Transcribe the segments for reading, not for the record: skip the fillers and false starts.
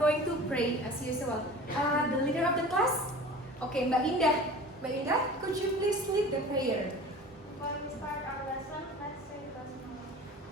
going to pray as usual. The leader of the class? Okay, Mbak Indah. Mbak Indah, could you please lead the prayer? Before we start our lesson, let's say the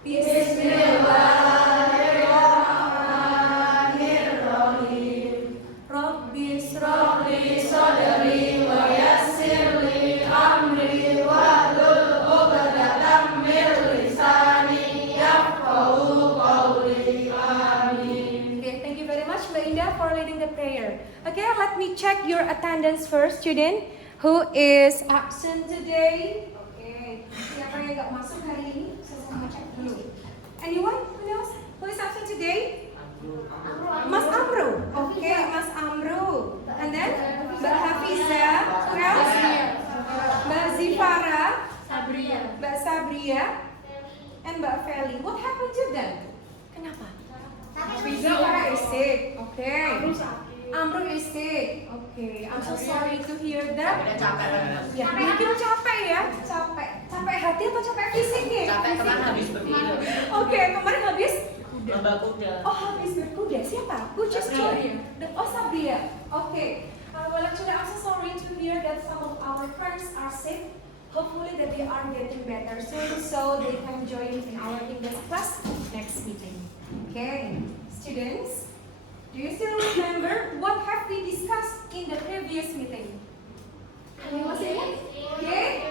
Bismillah. Bismillahirrahmanirrahim. Rabbi shrah li sadri wa yassir li amri wahlul 'uqdatam min lisani yafqahu qawli. Amin. Okay, thank you very much Mbak Indah for leading the prayer. Okay, let me check your attendance first, student. Who is absent today? Okay, siapa yang nggak masuk hari ini? Saya mau cek dulu. Anyone who knows who is absent today? Mas Amru. Okay, Mas Amru. And then Mbak Hafiza. Who else? Mbak Zifara. Mbak Sabria. And Mbak Feli. What happened to them? Kenapa? Zifara is sick. Okay. Amru is sick. Okay. I'm so sorry to hear that. Ya, mungkin capek ya. Capek hati atau capek fisik nih? Capek kemarin habis berkuda. Oke, kemarin habis Lomba kuda. Oh, habis berkuda. Siapa? Who just joined? Oh, Sabria. Okay. Well, actually, I'm so sorry to hear that some of our friends are sick. Hopefully that they are getting better soon, so they can join in our English class next meeting. Okay, students, do you still remember what have we discussed in the previous meeting? Anyone masih ingat? Okay.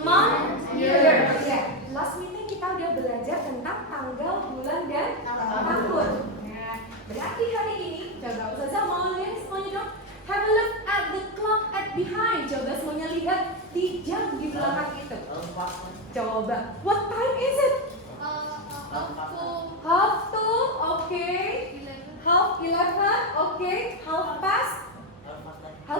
Month, year. Yeah. Last meeting kita udah belajar tentang tanggal, bulan, dan tahun. Nah, berarti hari ini, coba Ustazah mau lihat semuanya dong. Have a look at the clock at behind. Coba semuanya lihat di jam di belakang itu. Coba, what time is it? Half two, okay. Half 11, okay. Half past 10,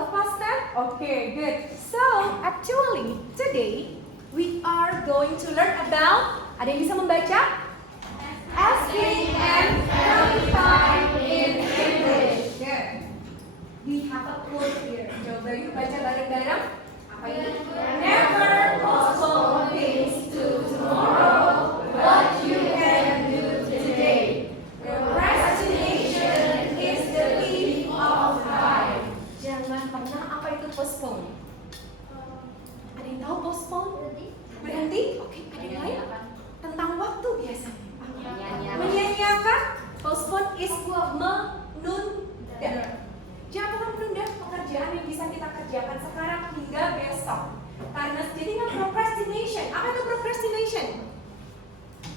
okay, good. So, actually, today we are going to learn about, ada yang bisa membaca? Asking and clarifying in English. Good. We have a quote here. Coba yuk baca bareng-bareng. Apa ini? Never postpone things to tomorrow. What you can do today. Procrastination is the thief of time. Jangan pernah apa itu postpone. Ada yang tahu postpone? Berhenti? Oke, ada yang lain? Tentang waktu biasanya. Menyanyiakan. Postpone is menunda. Jangan pernah menunda pekerjaan yang bisa kita kerjakan sekarang hingga besok. Karena jadinya procrastination. Apa itu procrastination?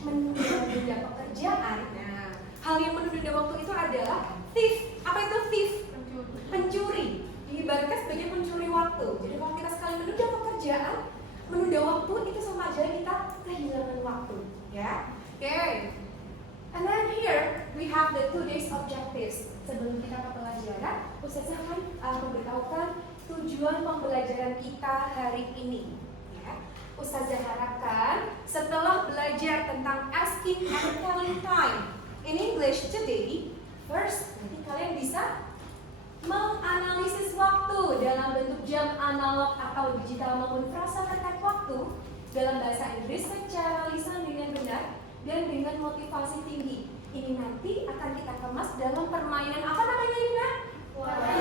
Menunda pekerjaan. Nah, hal yang menunda waktu itu adalah thief. Apa itu thief? Pencuri. Diibaratkan sebagai pencuri waktu. Jadi kalau kita sekali menunda pekerjaan, menunda waktu itu sama aja kita kehilangan waktu, ya. Okay. And then here we have the 2 days objectives. Sebelum kita ke pelajaran, Ustazah akan memberitahukan tujuan pembelajaran kita hari ini. Ya. Ustazah harapkan setelah belajar tentang asking and telling time in English today, first nanti kalian bisa menganalisis waktu dalam bentuk jam analog atau digital maupun frasa terkait waktu dalam bahasa Inggris secara lisan dengan benar dan dengan motivasi tinggi. Ini nanti akan kita kemas dalam permainan apa namanya ini, Mbak?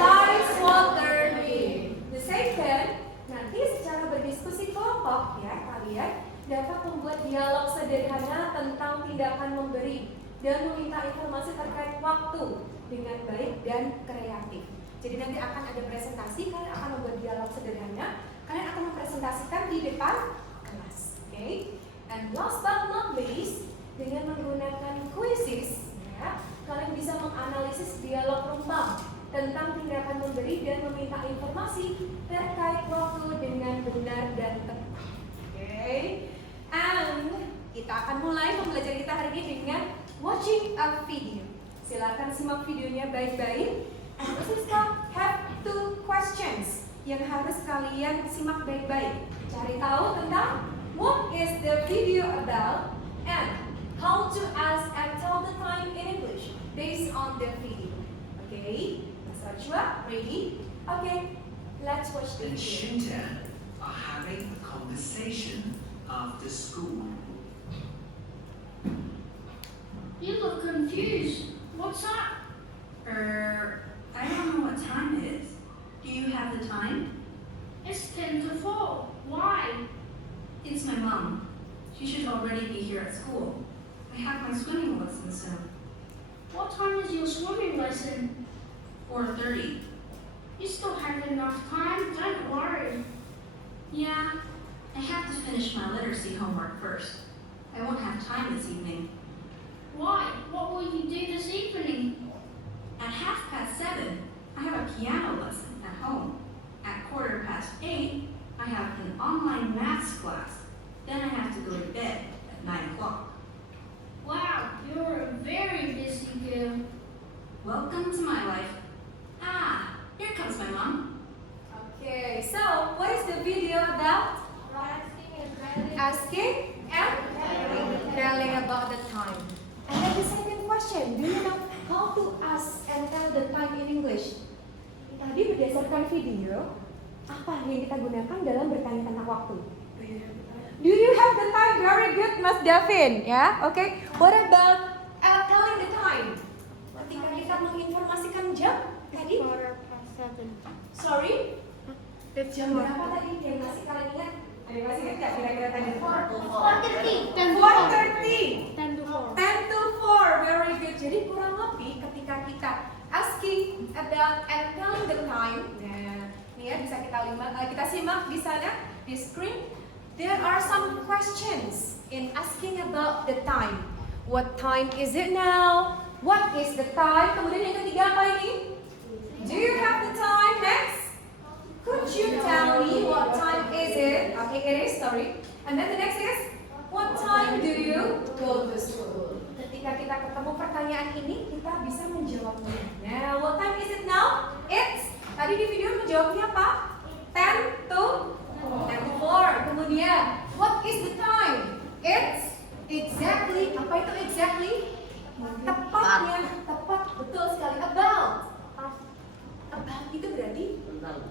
Live Water Game. The second, nanti secara berdiskusi kelompok ya kalian dapat membuat dialog sederhana tentang tindakan memberi dan meminta informasi terkait waktu dengan baik dan kreatif. Jadi nanti akan ada presentasi, kalian akan membuat dialog sederhana, kalian akan mempresentasikan di depan kelas. Okay? And last but not least, dengan menggunakan quizzes, ya, kalian bisa menganalisis dialog rumpang tentang tindakan memberi dan meminta informasi terkait waktu dengan benar dan tepat. Okay? And kita akan mulai pembelajaran kita hari ini dengan watching a video. Silakan simak videonya baik-baik. And this is called have 2 questions yang harus kalian simak baik-baik. Cari tahu tentang what is the video about and how to ask and tell the time in English based on the video. Okay, Mas Rajwa, ready? Okay, let's watch the And video. Shinta are having a conversation after school. You look confused. What's that? I don't know what time it is. Do you have the time? It's 10 to 4. Why? It's my mom. She should already be here at school. I have my swimming lesson soon. What time is your swimming lesson? 4:30. You still have enough time. Don't worry. Yeah, I have to finish my literacy homework first. I won't have time this evening. Why? What will you do this evening? At 7:30, I have a piano lesson at home. At 8:15, I have an online maths class. Then I have to go to bed at 9 o'clock. Wow, you're a very busy girl. Welcome to my life. Ah, here comes my mom. Okay, so what is the video about? Asking and telling about the time. And then the second question, do you know how to ask and tell the time in English? Tadi berdasarkan video, apa yang kita gunakan dalam bertanya tentang waktu? Do you have the time? Very good, Mas Davin. Ya, okay. What about telling the time? Ketika kita menginformasikan jam tadi? Sorry? Jam berapa tadi? Yang masih kalian ingat? Ada yang masih ingat nggak kira-kira tadi? 4:30. 10 to 4. 10 to 4, very good. Jadi kurang lebih ketika kita asking about and telling the time, nah, ini ya bisa kita simak di sana di screen. There are some questions in asking about the time. What time is it now? What is the time? Kemudian yang ketiga apa ini? Do you have the time? Next. Could you tell me what time is it? Okay, it is, sorry. And then the next is, what time do you go to school? Ketika kita ketemu pertanyaan ini, kita bisa menjawabnya. Nah, what time is it now? It's, tadi di video menjawabnya apa? 10 to 4. Kemudian, what is the time? It's exactly, apa itu exactly? Tepatnya, tepat, betul sekali. About itu berarti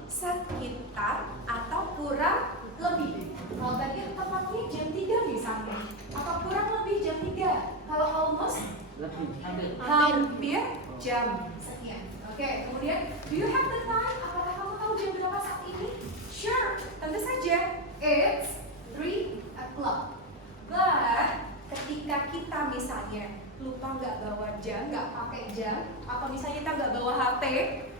sekitar atau kurang lebih. Kalau tadi tepatnya jam 3 misalnya, atau kurang lebih jam 3. Kalau almost hampir jam sekian. Oke, kemudian do you have the time? Apakah kamu tahu jam berapa saat ini? Sure, tentu saja. It's 3 o'clock. But ketika kita misalnya lupa nggak bawa jam, nggak pakai jam, atau misalnya kita nggak bawa HP,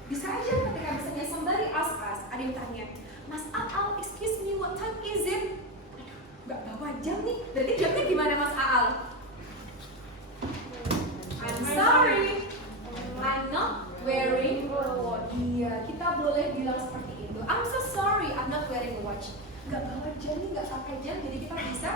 bisa aja ketika misalnya somebody ask us, ada yang tanya, Mas Aal, excuse me, what time is it? Aduh, nggak bawa jam nih. Berarti jamnya gimana Mas Aal? I'm sorry, I'm not wearing a watch. Iya, kita boleh bilang seperti itu. I'm so sorry, I'm not wearing a watch. Nggak bawa jam nih, nggak pakai jam, jadi kita bisa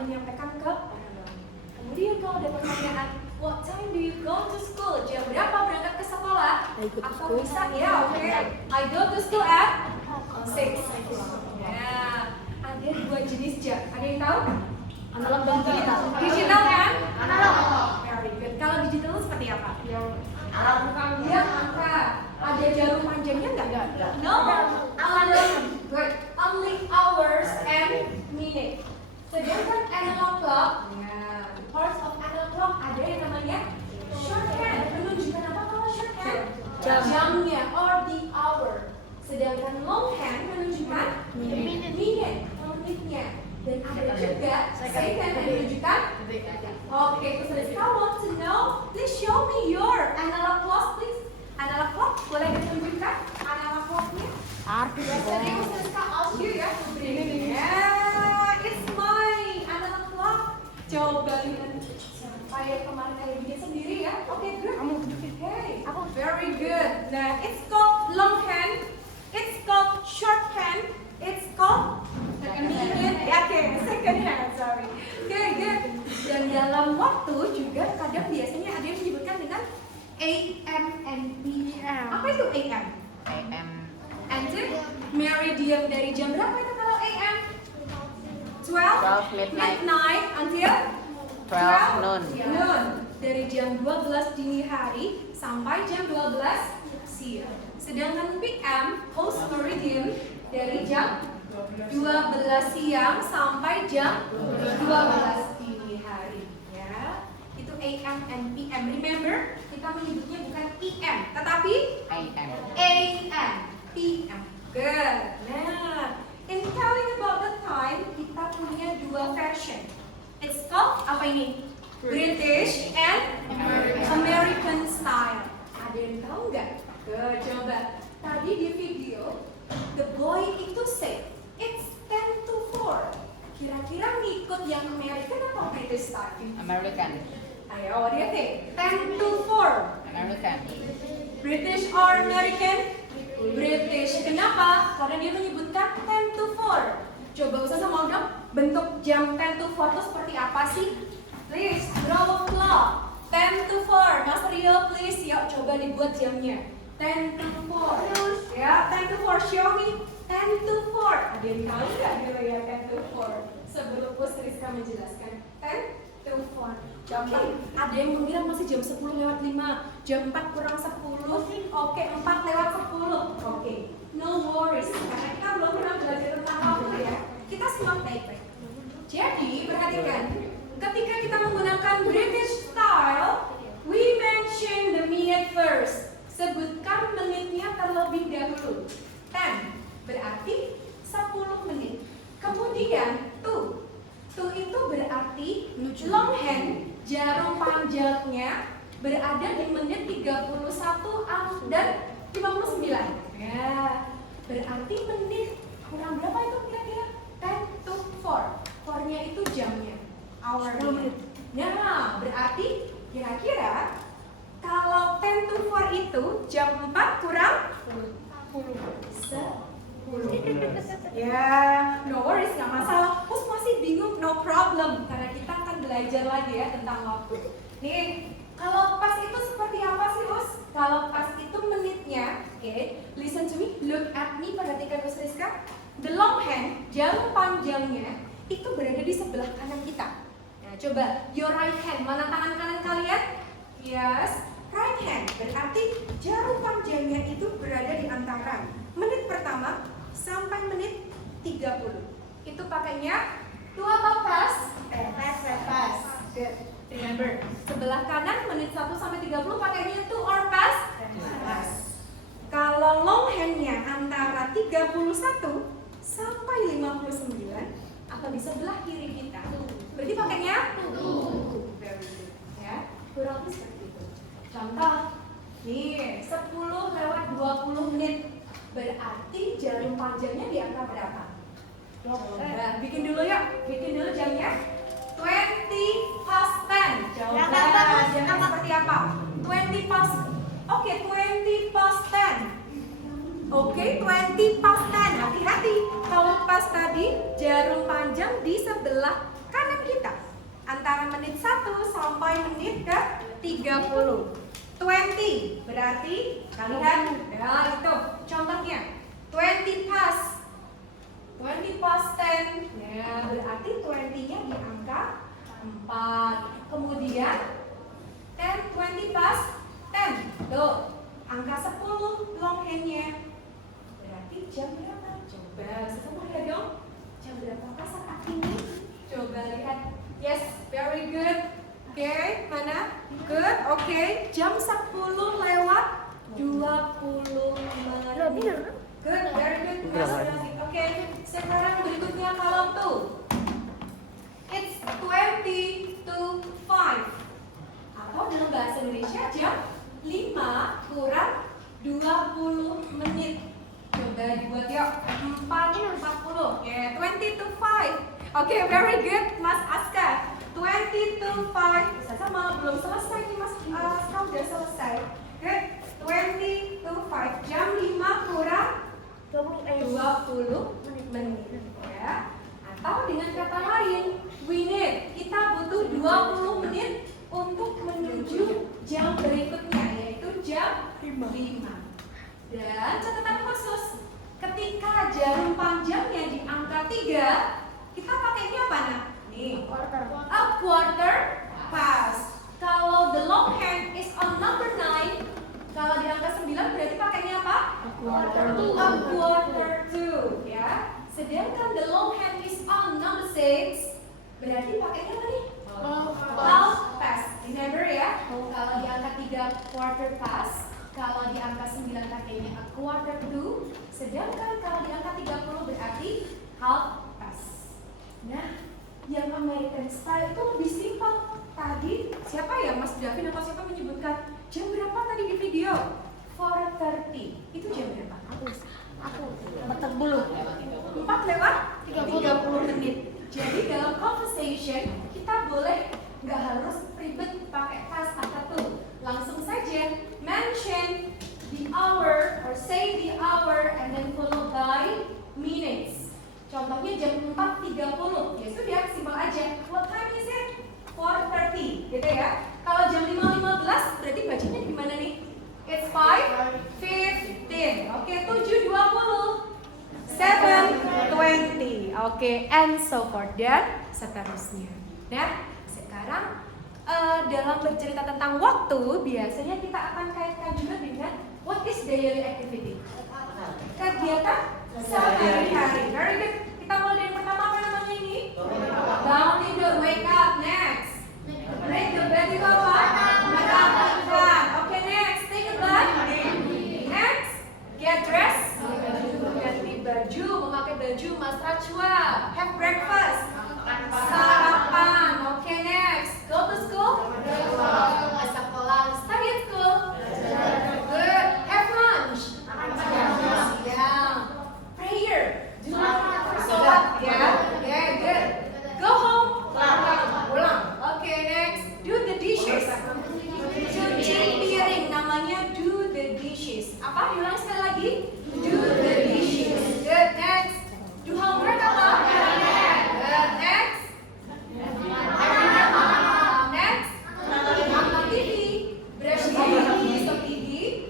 menyampaikan ke orang lain. Kemudian kalau ada pertanyaan, what time do you go to school? Jam berapa berangkat ke sekolah? Atau bisa, ya oke. I go to school at 6. Ya, ada 2 jenis jam. Ada yang tahu? Analog dan digital. Digital kan? Analog. Very good. Kalau digital itu seperti apa? Yang angka. Ada jarum panjangnya nggak? No. Only hours and minutes. Sedangkan analog clock, ya, parts of analog clock ada yang namanya shorthand. Menunjukkan apa kalau shorthand? Jamnya or the hour. Sedangkan longhand menunjukkan minute, menitnya. Dan ada juga second yang menunjukkan. Okay, so if you want to know, please show me your analog clock, please. Analog clock, boleh ditunjukkan analog clocknya? Jadi Ustazah ask you ya, yeah, it's my analog clock. Coba lihat saya kemarin ada bikin sendiri ya. Okay, good. Hey, very good. Nah, it's called long hand, it's called short hand, it's called minute. Okay, second hand, sorry. Okay, good. Dan dalam waktu juga kadang biasanya ada yang menyebutkan dengan AM and PM. Apa itu AM? AM. And then meridian dari jam berapa itu kalau AM? 12 midnight until 12 noon. Noon. Dari jam 12 dini hari sampai jam 12 siang. Sedangkan PM, post meridian, dari jam 12 siang sampai jam 12 dini hari. Ya, itu AM and PM. Remember, kita menyebutnya bukan PM, tetapi AM. AM, PM. Good. Nah, in telling about the time, kita punya dua version. It's called apa ini? British and American style. Ada yang tahu nggak? Good, coba. Tadi di video, the boy itu say, it's 10 to 4. Kira-kira ngikut yang American atau British style? American. Ayo, what do you think? 10 to 4. American. British or American? British. Kenapa? Karena dia menyebutkan 10 to 4. Coba Ustazah mau dong bentuk jam 10 to 4 itu seperti apa sih? Please, draw a clock. 10 to 4. Mas Rio, please. Yuk, coba dibuat jamnya. 10 to 4. Ya, 10 to 4. Show me. 10 to 4. Ada yang tahu nggak dulu ya 10 to 4? Sebelum Pus Rizka menjelaskan. 10 to 4. Oke, ada yang bilang masih jam 10 lewat 5, jam 4 kurang 10. Oke, 4 lewat 10. Oke, no worries. Karena kita belum pernah belajar tentang waktu ya. Kita simak baik-baik. Jadi, perhatikan. Ketika kita menggunakan British style, we mention the minute first. Sebutkan menitnya terlebih dahulu. 10 berarti 10 menit. Kemudian, to itu berarti longhand, jarum panjangnya berada di menit 31 dan 59. Ya, berarti menit kurang berapa itu kira-kira? 10 to 4. 4-nya itu jamnya, hour-nya. Nah, berarti kira-kira kalau 10 to 4 itu jam 4 kurang 10. Ya, no worries, nggak masalah. Terus masih bingung, no problem. Karena kita akan belajar lagi ya tentang waktu. Nih, kalau pas itu seperti apa sih, Us? Kalau pas itu menitnya, oke, listen to me, look at me, perhatikan Us Rizka. The long hand, jarum panjangnya, itu berada di sebelah kanan kita. Nah, coba, your right hand, mana tangan kanan kalian? Yes, right hand, berarti jarum panjangnya itu berada di antara menit pertama sampai menit 30. Itu pakainya to atau pass? Pass. Good. Remember, sebelah kanan menit 1 sampai 30 pakainya to or pass? Pass. Kalau long hand-nya antara 31 sampai 59 atau di sebelah kiri kita, berarti pakainya very good. Ya, kurang lebih seperti itu. Contoh, nih 10 lewat 20 menit. Berarti jarum panjangnya di angka berapa? Coba bikin dulu yuk, bikin dulu jamnya. 20 past 10. Coba jamnya seperti apa? 20 past. Oke, 20 past 10. Oke, 20 past 10. Hati-hati. Kalau pas tadi jarum panjang di sebelah kanan kita. Antara menit 1 sampai menit ke 30. 20 berarti kalian ya itu contohnya 20 past 10 ya berarti 20-nya di angka 4. Kemudian 20 past 10 tuh angka 10 long hand-nya berarti jam berapa? Coba semua lihat dong jam berapa saat ini? Coba lihat. Yes, very good. Oke, mana? Good, oke. Jam 10 lewat 20 menit. Good, very good. Oke, sekarang berikutnya kalau tuh. It's 20 to 5. Atau dalam bahasa Indonesia jam 5 kurang 20 menit. Coba dibuat yuk. 4:40. Oke, 20 to 5. Oke, very good, Mas Aska. 20 to 5. Saya malah belum selesai nih Mas. Aska udah selesai. Good. 20 to 5. Jam 5 kurang 20 menit. Ya. Atau dengan kata lain, we need. Kita butuh 20 menit untuk menuju jam berikutnya, yaitu jam 5. Dan catatan khusus, ketika jarum panjangnya di angka 3, kita pakainya apa nak? Nih, a quarter past. Kalau the long hand is on number 9, kalau di angka 9 berarti pakainya apa? A quarter to, ya. Sedangkan the long hand is on number 6, berarti pakainya apa nih? Half past. Remember ya, kalau di angka 3 3 quarter past. Kalau di angka 9 kakeknya a quarter to. Sedangkan kalau di angka 30 berarti half past. Nah, yang American style itu lebih simpel. Tadi siapa ya, Mas Davin atau siapa menyebutkan jam berapa tadi di video? 4:30. Itu jam berapa? Aku. 4 lewat 30 menit. Jadi dalam conversation kita boleh nggak harus ribet pakai past atau to. Langsung saja mention the hour or say the hour and then followed by minutes. Contohnya jam 4:30. Ya sudah, simpel aja. What time is it? 4:30, gitu ya. Kalau jam 5:15 berarti bacanya di mana nih? It's 5:15. Oke, 7:20. 7:20. Oke, and so forth dan seterusnya. Nah, sekarang dalam bercerita tentang waktu, biasanya kita akan kaitkan juga dengan what is daily activity? Kegiatan sehari-hari. Very good. Kita mulai dari pertama, apa namanya ini? Bangun tidur, wake up. Next. Make the bed itu apa? Makan. Oke, next. Take a bath. Next. Get dressed. Ganti baju, memakai baju, mastracua. Have breakfast. Sarapan. Oke, next. Go to school. Sekolah. Study at school. Good. Have lunch. Yeah. Prayer. Sholat. Yeah, good. Go home. Pulang. Oke, next. Do the dishes. Cuci piring. Namanya do the dishes. Apa? Diulang sekali lagi. Do the dishes. Good. Next. Do homework apa? Good. Next. Next. Nonton TV. Brush gigi. Stop gigi.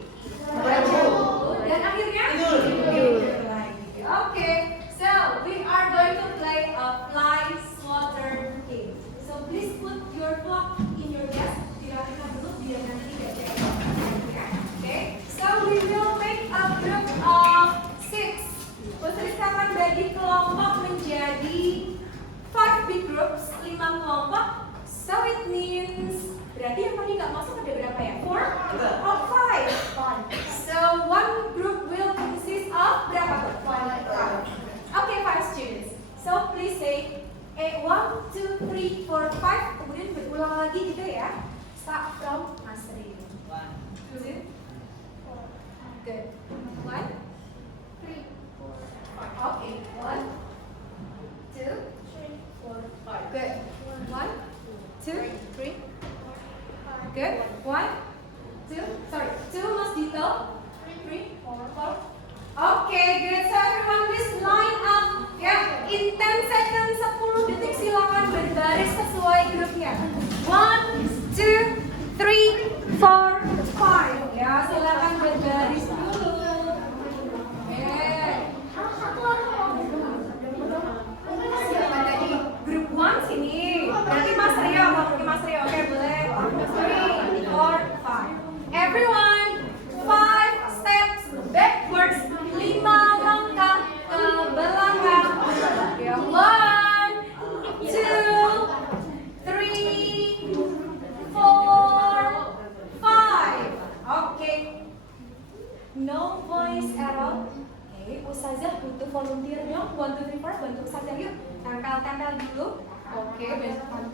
Baca buku. Dan akhirnya tidur lagi. Oke. So we are going to play a fly swatter game. So please put your clock in your desk. Dirapikan dulu biar nanti tidak jatuh. Okay. So we will make a group of 6. Putri akan bagi kelompok menjadi 5 big groups, 5 kelompok. So it means berarti yang tadi nggak masuk ada berapa ya? 4 or 5? So one group will consist of berapa tuh? 5. Okay, 5 students. So please say 1, 2, 3, 4, 5. Kemudian berulang lagi gitu ya. Start from Masri. 1, 2, good. 1, 3, 4, 5. Okay, 1, 2, 3, 4, 5. Good. 1, 2, 3. Good. 1, 2. Sorry, 2 mas detail. 3, 4, 5. Okay, good. So everyone please line up. Ya, in 10 seconds, 10 detik silakan berbaris sesuai grupnya. 1, 2, 3, 4, 5. Ya, silakan berbaris dulu. Siapa tadi? Grup 1 sini. Berarti Mas Rio, Mas Rio. Oke, boleh. 3, 4, 5. Everyone, 5 steps backwards. 5 langkah ke belakang. Ya, 1, 2, 3, 4, 5. Oke. No voice at all. Oke, Ustazah butuh volunteer dong. 1, 2, 3, 4. Bantu Ustazah yuk. Tempel-tempel dulu. Oke,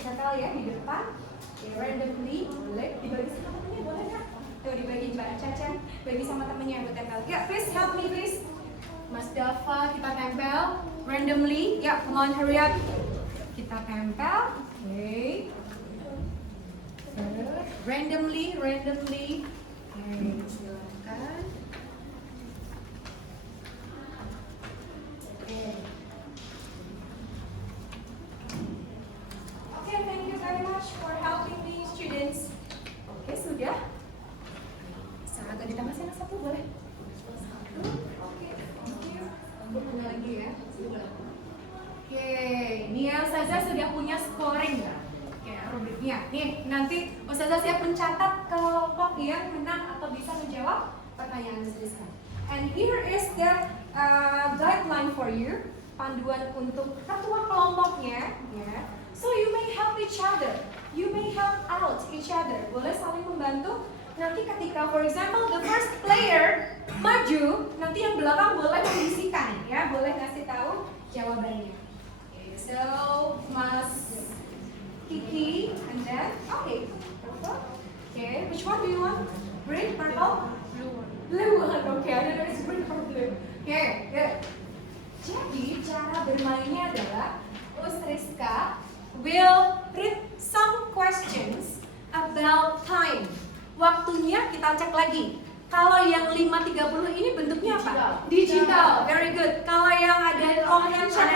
tempel ya di depan. Oke, randomly. Boleh dibagi sama temennya, boleh nggak? Tuh dibagi Mbak Caca, bagi sama temennya yang buat tempel. Ya, please help me please. Mas Dava, kita tempel randomly. Ya, come on, hurry up. Kita tempel. Oke. Randomly. Oke, silakan. Okay, thank you very much for helping me, students. Oke, sudah. Agak ditambah sana satu boleh? Oke, thank you. Mana lagi ya? Oke, ini ya Ustazah sudah punya scoring ya. Oke, rubriknya. Nih, nanti Ustazah siap mencatat kelompok yang menang atau bisa menjawab pertanyaan Ustazah. And here is the guideline for you, panduan untuk ketua kelompoknya. Ya. So you may help each other, you may help out each other. Boleh saling membantu. nanti ketika for example the first player maju, nanti yang belakang boleh membisikan ya, boleh kasih tahu jawabannya. Okay, so Mas Kiki and then okay, purple. Okay, which one do you want? Green, purple? Blue one. Okay, I don't know it's green or blue. Okay, good. Jadi cara bermainnya adalah Rizka will read some questions about time. Waktunya kita cek lagi. Kalau yang 5.30 ini bentuknya apa? Digital. Very good. Kalau yang ada comprehension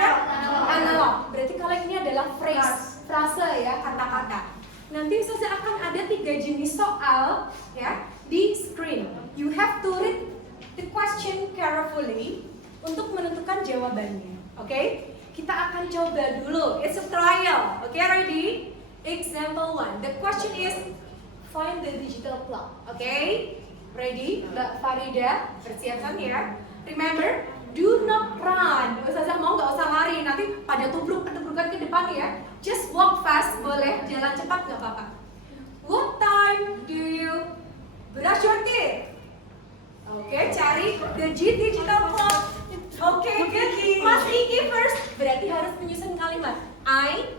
analog. Berarti kalau ini adalah frase ya, kata-kata. Nanti saja akan ada 3 jenis soal ya di screen. You have to read the question carefully untuk menentukan jawabannya. Oke? Kita akan coba dulu. It's a trial. Okay, ready? Example 1. The question is find the digital clock. Okay? Ready? Mbak Farida, persiapkan ya. Remember, do not run. Ustazah mau nggak usah lari, nanti pada ketubrukan ke depan ya. Just walk fast, boleh. Jalan cepat nggak apa-apa. What time do you brush your teeth? Oke, cari the digital clock. Oke, good. Mas Kiki first. Berarti harus menyusun kalimat. I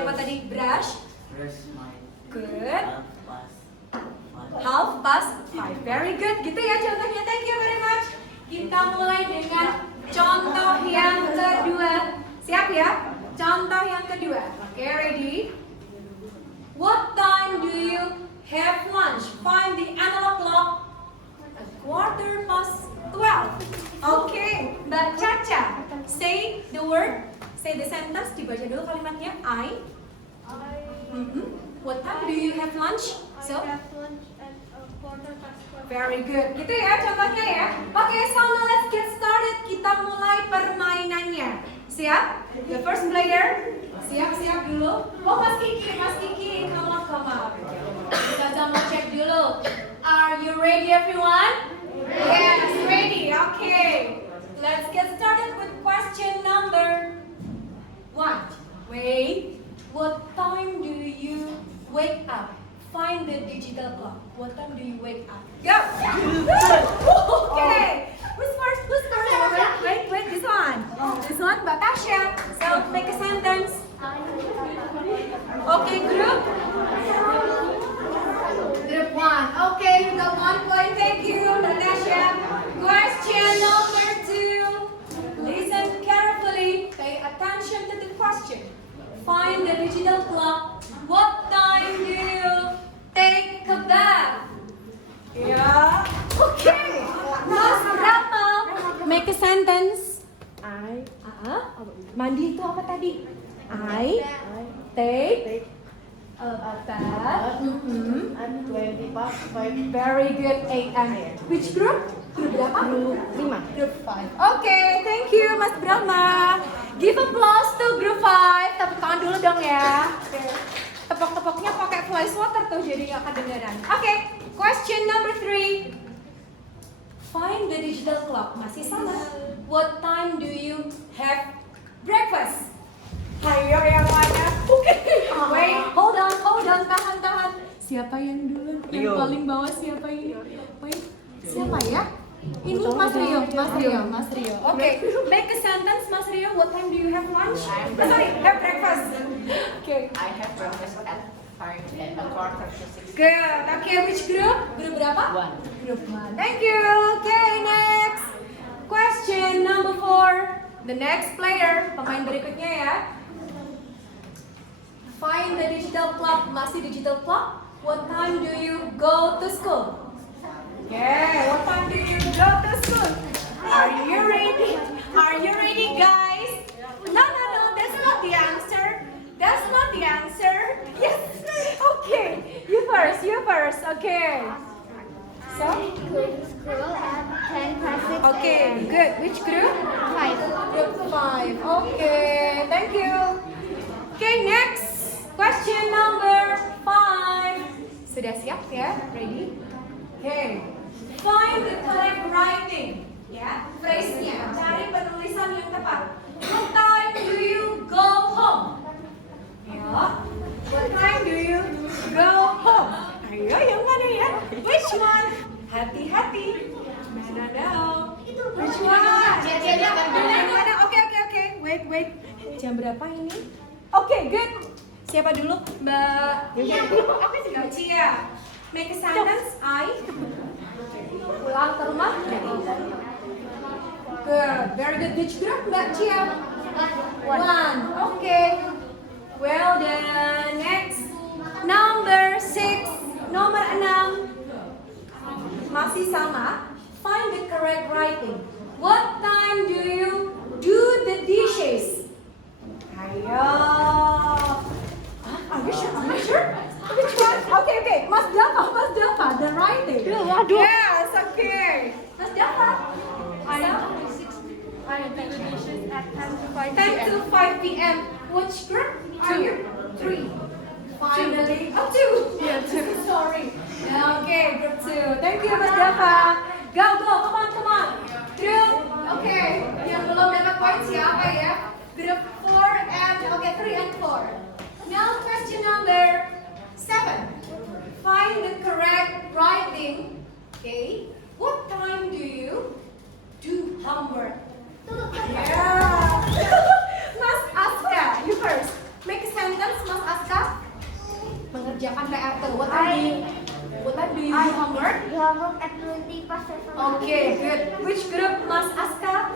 apa tadi? Brush. Good. Half past 5. Very good. Gitu ya contohnya. Thank you very much. Kita mulai dengan contoh yang kedua. Siap ya? Contoh yang kedua. Oke, ready? What time do you have lunch? Find the analog clock. 12:15. Okay, Mbak Caca, say the word, say the sentence. Dibaca dulu kalimatnya. What time do you have lunch? I have lunch at 12:15. Very good. Gitu ya contohnya ya. Oke, so now let's get started. Kita mulai permainannya. Siap? The first player. Siap-siap dulu. Oh, Mas Kiki, come on. Kita mau cek dulu. Are you ready, everyone? Yes, ready. Okay. Let's get started with question number 1. Wait. What time do you wake up? Find the digital clock. What time do you wake up? Go! Okay. Who's first? Wait, this one. This one, Mbak Tasya. So, make a sentence. Okay, group? Group 1. Okay, you got 1 point. Thank you, Natasha. Question number 2. Listen carefully. Pay attention to the question. Find the digital clock. What time do you take a bath? Yeah. Okay. Mas Rama, make a sentence. Mandi itu apa tadi? I take a bath. At 25. Very good. 8 AM. Which group? Group berapa? Group 5. Group 5. Okay, thank you Mas Brahma. Give applause to group 5. Tepuk tangan dulu dong ya. Tepok-tepoknya pakai flash water tuh jadi nggak kedengeran. Okay, question number 3. Find the digital clock. Masih sama. What time do you have breakfast? Ayo yang mana? Okay. Wait, hold on, tahan. Siapa yang duluan? Yang paling bawah siapa ini? Wait, siapa ya? Ini Mas Rio. Okay, make a sentence, Mas Rio. What time do you have lunch? Have breakfast. Okay. I have breakfast at 5:15. Good. Okay, which group? Group berapa? 1. Group 1. Thank you. Okay, next. Question number 4. The next player, pemain berikutnya ya. Find the digital clock. Masih digital clock. What time do you go to school? Yeah, what time do you go to school? Are you ready? Are you ready, guys? No, that's not the answer. That's not the answer. Yes. Okay. You first. Okay. So? School at 10:15. Okay, good. Which group? 5. Group 5. Okay, thank you. Okay, next. Question number 5. Sudah siap ya? Ready? Okay. Find the correct writing. Ya, phrase-nya. Cari penulisan yang tepat. What time do you go home? Ya. What time do you go home? Which one? Hati-hati. No. Which one? Mana? Oke. Wait. Jam berapa ini? Oke, good. Siapa dulu? Mbak Cia. Make a sentence. I pulang ke rumah. Good. Very good. Which group, Mbak Cia? One. Okay. Well done. Next. Number 6. Nomor 6. Masih sama. Find the correct writing. What time do you do the dishes? Ayo. Are you sure? Which one? Okay. Mas Dava. The writing. Yes, okay. Mas Dava. I do the dishes at 10 to 5 10 to 5 p.m. Which group are you? 3. Finally. Oh, 2. Yeah, 2. Sorry. Okay, group 2. Thank you, Mas Dava. Go. Come on. Group. Okay. Yang belum dapat poin siapa ya? Group 4 and 3 and 4. Now question number 7. Find the correct writing. Okay. What time do you do homework? Yeah. Mas Aska, you first. Make a sentence, Mas Aska. Mengerjakan PR tuh. What time do you do homework? You homework at 20 past 7. Okay, good. Which group, Mas Aska?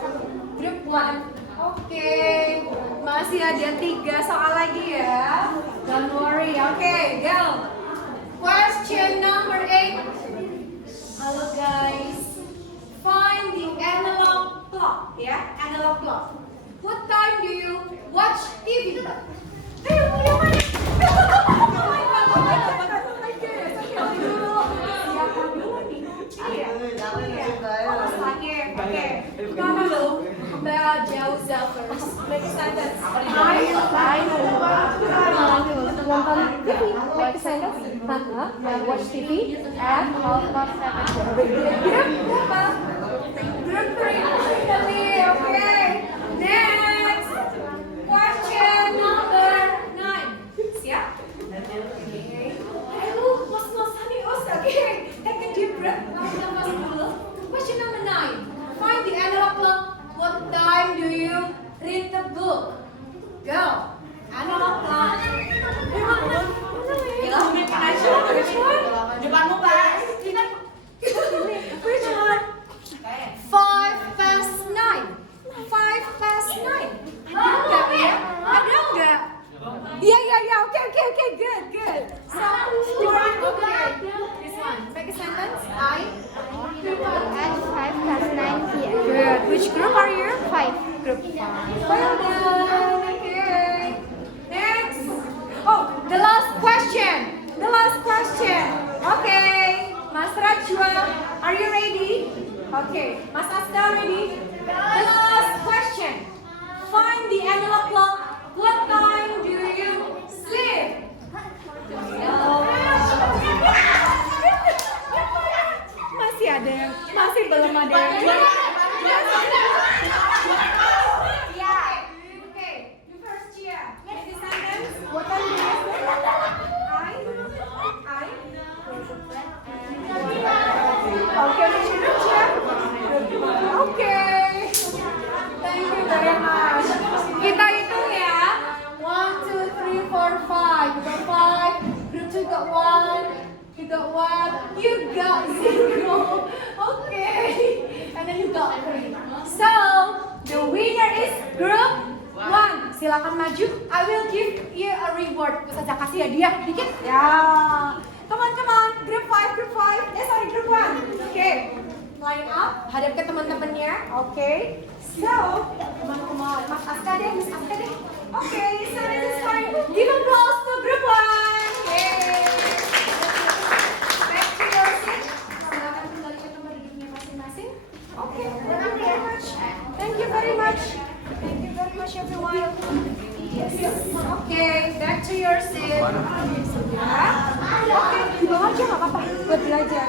Group 1. Okay. Masih ada 3 soal lagi ya. Don't worry. Okay, go. Question number 8. Halo guys. Find the analog clock, ya, analog clock. What time do you watch TV? Ayo, mana? Oh my God. Siapa dulu nih? Mas lagi. Oke. Mana dulu? Mbak Jauza first. Make a sentence. Make a sentence. I watch TV at 7:30. Berapa? Group 3. Okay. Next. Question number 9. Siap? Okay. Ayo, mas-masan nih, okay. Take a deep breath. Mas dulu. Question number 9. Find the analog clock. What time do you read the book? Go. Analog clock. Which one? Depanmu, Pak. Which one? 5 past 9. 5 past 9. Ada enggak? Iya. Okay. Good. So, you are okay. This one. Make a sentence. I. At 5 past 9 p.m. Good. Which group are you? 5. Group 5. Well done. Okay. Next. Oh, the last question. Okay. Mas Rajwa, are you ready? Okay. Mas Asta, ready? The last question. Find the analog clock. What time do you sleep? Masih belum ada yang Okay, you first, Chia. Make a sentence. What time do you sleep? I. Okay, Chia. Okay. Thank you very much. Kita hitung ya. 1, 2, 3, 4, 5. You got 5. Group 2 got 1. You got 1. You got 0. Okay. And then you got 3. So, the winner is group 1. Silakan maju. I will give you a reward. Ustazah kasih hadiah dikit. Ya. Come on. Group 5. Group 1. Okay. Line up. Hadap ke teman-temannya. Okay. So, come on. Mas Aska deh. Okay. So, this is fine. Give applause to group 1. Yay. Back to your seat. Silakan kembali ke tempat duduknya masing-masing. Okay. Thank you very much, everyone. Okay, back to your seat. Oke, di bawah aja nggak apa-apa, buat belajar.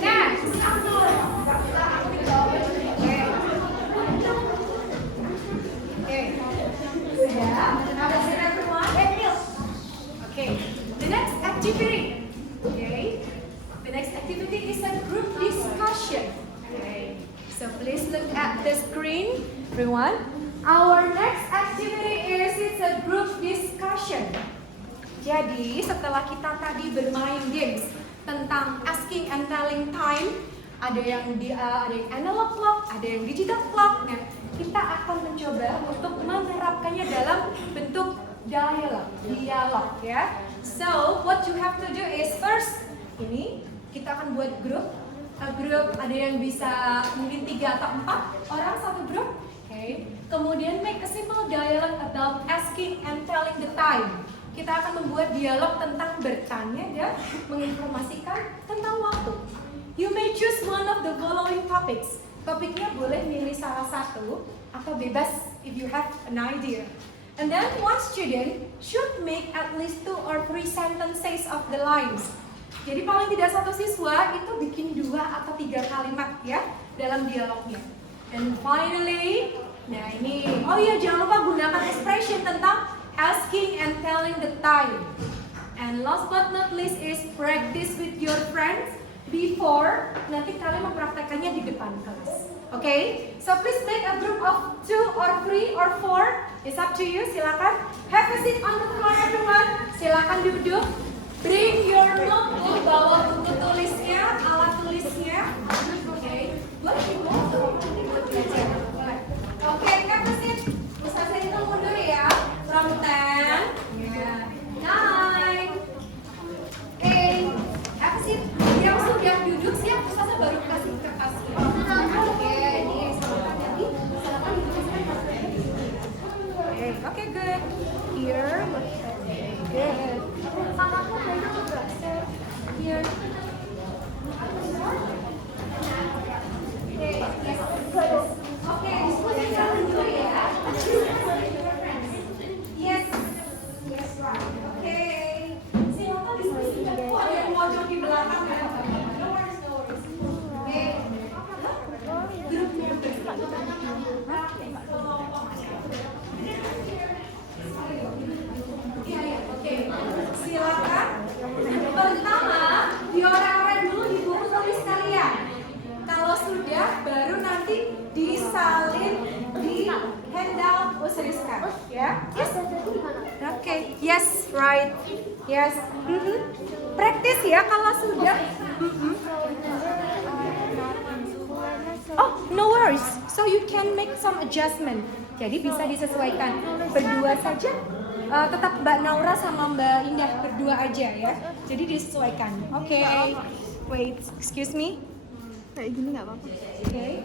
Next. Okay. Sudah. Have a seat, everyone. Okay. The next activity. Okay. activity is a group discussion. Okay. So please look at the screen, everyone. Our next activity is it's a group discussion. Jadi setelah kita tadi bermain games tentang asking and telling time, ada yang analog clock, ada yang digital clock. Nah, kita akan mencoba untuk menerapkannya dalam bentuk dialog ya. So what you have to do is first, ini kita akan buat grup ada yang bisa mungkin 3 atau 4 orang satu grup. Okay. Kemudian make a simple dialogue about asking and telling the time. Kita akan membuat dialog tentang bertanya dan menginformasikan tentang waktu. You may choose one of the following topics. Topiknya boleh milih salah satu atau bebas if you have an idea. And then one student should make at least 2 or 3 sentences of the lines. Jadi paling tidak satu siswa itu bikin 2 atau 3 kalimat ya dalam dialognya. And finally, nah ini, oh iya jangan lupa gunakan expression tentang asking and telling the time. And last but not least is practice with your friends before nanti kalian mempraktekannya di depan kelas. Okay? So please make a group of 2 or 3 or 4. It's up to you. Silakan. Have a seat on the floor, everyone. Silakan duduk. Bring your notebook. Bawa buku tulisnya, alat tulisnya. Okay? Buat ibu. Buat belajar. Okay, have a seat. Ustazah hitung mundur ya. From 10, 9, 8. Have a seat. Yang sudah duduk siap, Ustazah baru kasih kertasnya. Oke, ini silakan jadi. Silakan dituliskan. Okay, good. Here. Good. Sama aku belajar juga. Here. Oke, diskusikan dulu ya. Yes, right. Oke. Silakan diskusikan. Oh, ada yang mojok di belakang ya. No worries. Oke. Grupnya Iya, oke. Silakan. Pertama, diorang-orang dulu di buku tulis kalian. Kalau sudah, baru nanti disalin di handout Usriska. Ya? Yes. Oke. Yes, right. Yes. Practice ya kalau sudah. Oh, no worries. So you can make some adjustment. Jadi bisa disesuaikan. Berdua saja. Tetap Mbak Naura sama Mbak Indah berdua aja ya. Jadi disesuaikan. Oke. Wait, excuse me. Kayak gini nggak apa-apa. Okay.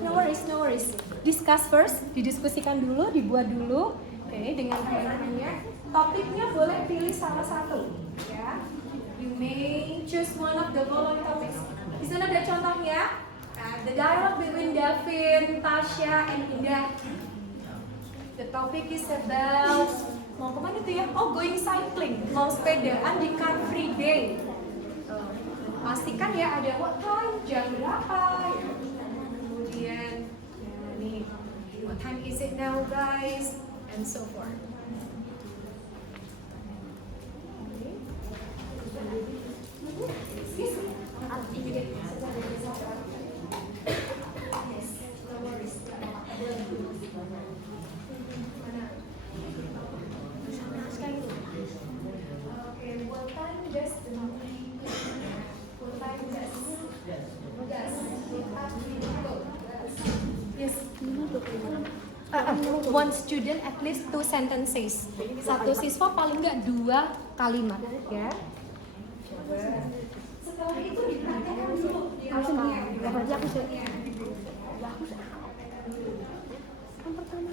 No worries. Discuss first, didiskusikan dulu, dibuat dulu. Oke, dengan teman-temannya. Topiknya boleh pilih salah satu. Ya. You may choose one of the following topics. Di sana ada contohnya. The dialogue between Davin, Tasha, and Indah. The topic is about mau kemana tuh ya? Oh, going cycling, mau sepedaan di Car Free Day. Pastikan ya ada what time, jam berapa. Kemudian, ya nih, what time is it now, guys, and so forth. One student at least 2 sentences. Satu siswa paling nggak 2 kalimat, ya. Setelah itu dipraktekkan dulu dialognya. Yang pertama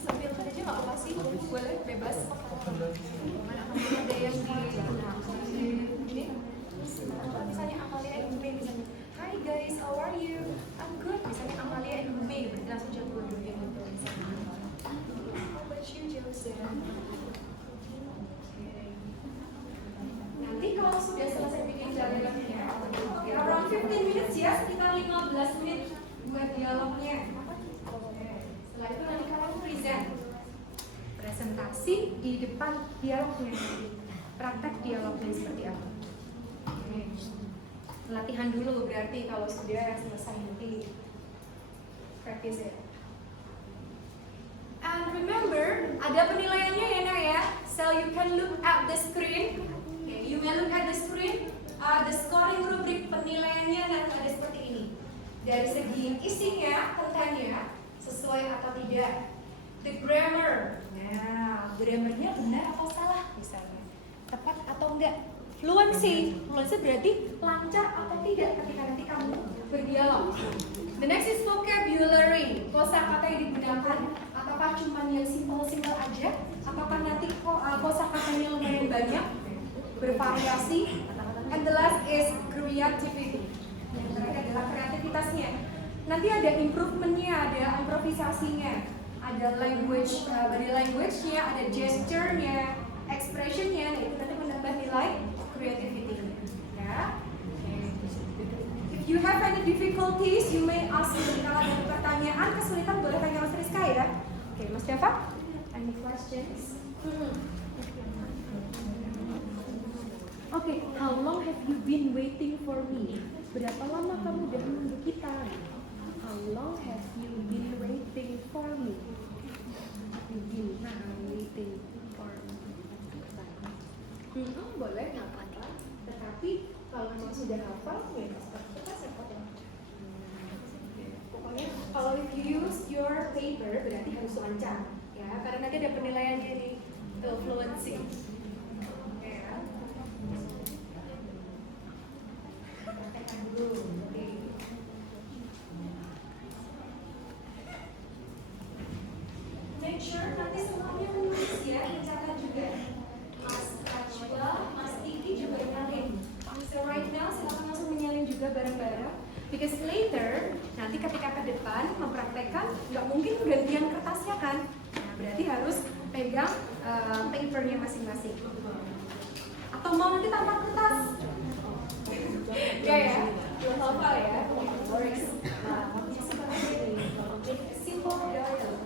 Sambil aja nggak apa sih, boleh bebas. Ada yang di misalnya Amalia and Umi misalnya, Hi guys, how are you? I'm good. Misalnya Amalia and Umi, berarti langsung jam 2 dulu yang itu misalnya. How about you, Joseph? Nanti kalau sudah selesai bikin dialognya, around 15 minutes ya, sekitar 15 menit buat dialognya. Setelah itu nanti kalian free di depan dialognya nanti. Praktek dialognya seperti apa. Oke. Latihan dulu berarti kalau sudah selesai nanti practice it. And remember, ada penilaiannya ya nak ya. So you can look at the screen. Okay, you may look at the screen. The scoring rubric penilaiannya nanti ada seperti ini. Dari segi isinya, kontennya sesuai atau tidak. The grammar. Nah, grammarnya benar atau salah misalnya. Tepat atau enggak. Fluency berarti lancar atau tidak ketika nanti kamu berdialog. The next is vocabulary, kosakata yang digunakan. Apakah cuma yang simple-simple aja? Apakah nanti kosakatanya lumayan banyak, bervariasi? And the last is creativity. Yang terakhir adalah kreativitasnya. Nanti ada improvementnya, ada improvisasinya, ada language, body language-nya, ada gesture-nya, expression-nya. Nah, itu nanti menambah nilai creativity-nya. Ya. If you have any difficulties, you may ask me. Kalau ada pertanyaan, kesulitan boleh tanya Mas Rizka ya. Oke, Mas Java, any questions? Okay, how long have you been waiting for me? Berapa lama kamu udah menunggu kita? How long have you been waiting for me? Waiting for me. Boleh hafal. Tetapi kalau memang sudah hafal, ya kita sepot ya. Pokoknya kalau if you use your paper berarti harus lancar, ya. Karena nanti ada penilaiannya di fluency. Make sure nanti semuanya menulis ya, dicatat juga. Mas Kacwa, Mas Tiki juga nyalin. So right now silakan langsung menyalin juga bareng-bareng. Because later, nanti ketika ke depan mempraktekkan, nggak mungkin gantian kertasnya kan? Nah, berarti harus pegang papernya masing-masing. Atau mau nanti tanpa kertas? Ya, belum hafal ya. Boris. Simple dialogue.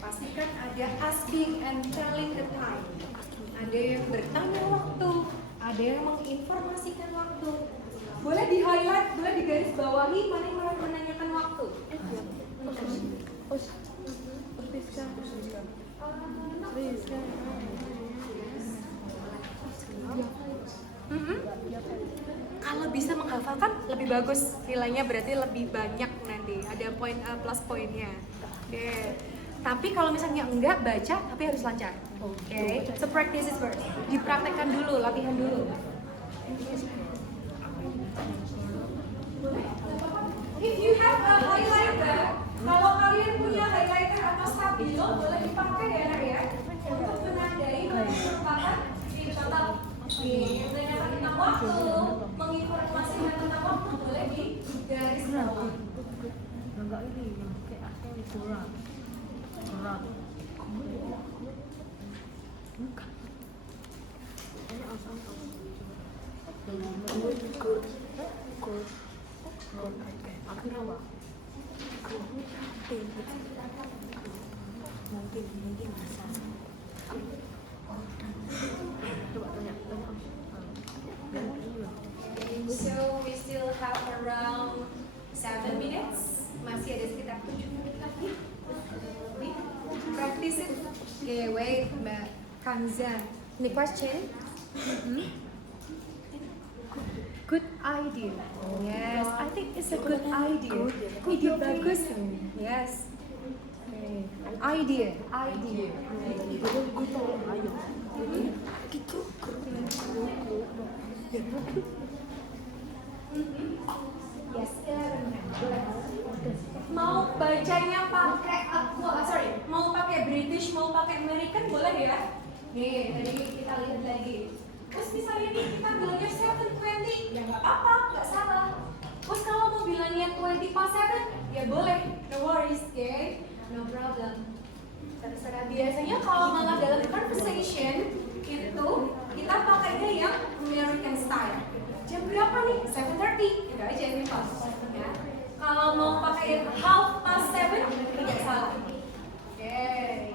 Pastikan ada asking and telling the time. Ada yang bertanya waktu, ada yang menginformasikan waktu. Boleh di highlight, boleh di garis bawahi mana yang mau menanyakan waktu. Kalau bisa menghafalkan lebih bagus, nilainya berarti lebih banyak nanti. Ada poin plus poinnya. Oke. Tapi kalau misalnya enggak baca, tapi harus lancar. Oke. So practice is first. Dipraktekkan dulu, latihan dulu. If you have a highlighter, kalau kalian punya highlighter atau stabilo, boleh dipakai ya nak ya, untuk menandai merupakan dicatat. Menanyakan tentang waktu, menginformasikan tentang waktu, boleh di garis bawah. Enggak ini, kayak asal surat. Surat. Bukan. Ini asal. Akhirnya apa? Mungkin bisa. Coba tanya. So we still have around 7 minutes. Masih ada sekitar 7 menit lagi. Practice it. Okay, wait, Mbak Kanzan. Any question? Good idea. Yes, I think it's a good idea. Ide bagus. Yes. Okay. Idea. Yes, mau bacanya pakai mau pakai British, mau pakai American boleh ya? Nih, tadi kita lihat lagi. Terus misalnya nih kita bilangnya 7:20, ya nggak apa-apa, nggak salah. Terus kalau mau bilangnya 20 past 7, ya boleh, no worries, okay? No problem. Terserah. Biasanya kalau malah dalam conversation itu kita pakainya yang American style. Jam berapa nih? 7:30, itu aja yang pas. Ya. Kalau mau pakai 7:30, tidak salah. Okay.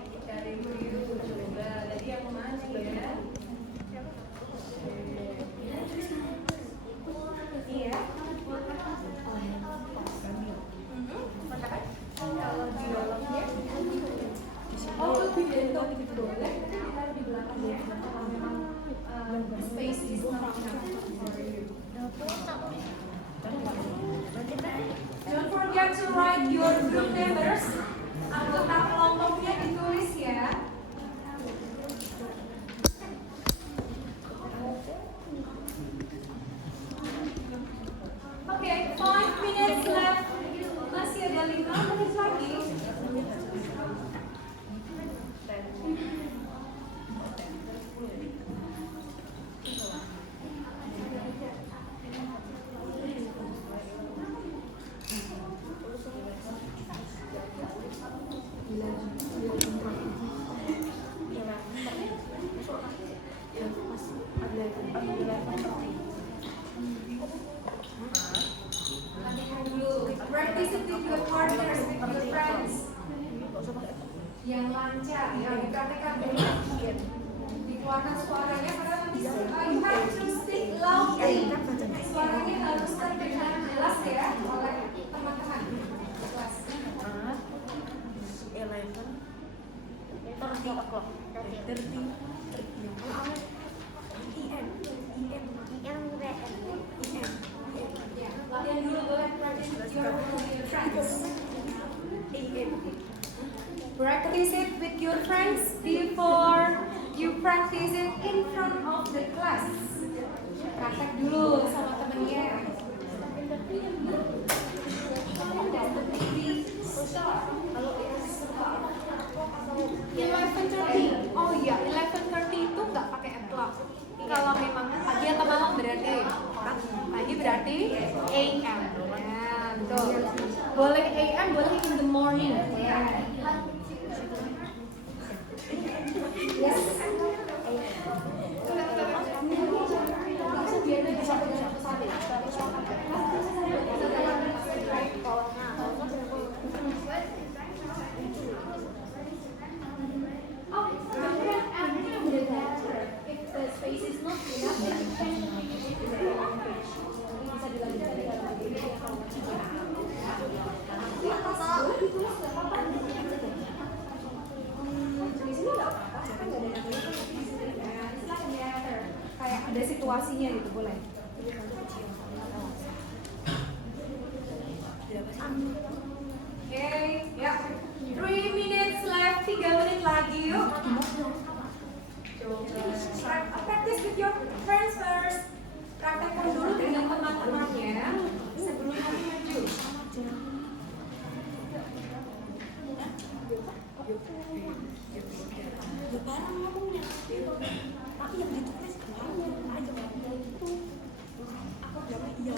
yang lancar, yang dipraktekkan dulu. Dikeluarkan suaranya karena nanti you have to speak loudly. Suaranya harus terdengar jelas ya oleh teman-teman kelas. 30 o'clock. 30. Ya, latihan dulu boleh practice with your friends. Practice it with your friends before you practice it in front of the class. Praktek dulu sama temennya. Oh iya, 11:30 itu nggak pakai o'clock. Kalau memang pagi atau malam berarti pagi berarti AM. Ya, betul. Boleh AM, boleh in the morning. Ya. Yes. If the space is not enough, then you can use it in the wrong page. Bisa dilanjutkan di dalam video kalau di atas ditulis nggak apa-apa. Di sini nggak apa-apa, kan nggak ada yang silahkan ya, kayak ada situasinya gitu boleh. Okay, ya. 3 minutes left, 3 menit lagi yuk. Practice with your friends first. Praktekkan dulu dengan teman-temannya sebelum nanti maju. Barang ngomongnya. Tapi yang ditulis kemana? Aja itu. Aku bilang iya.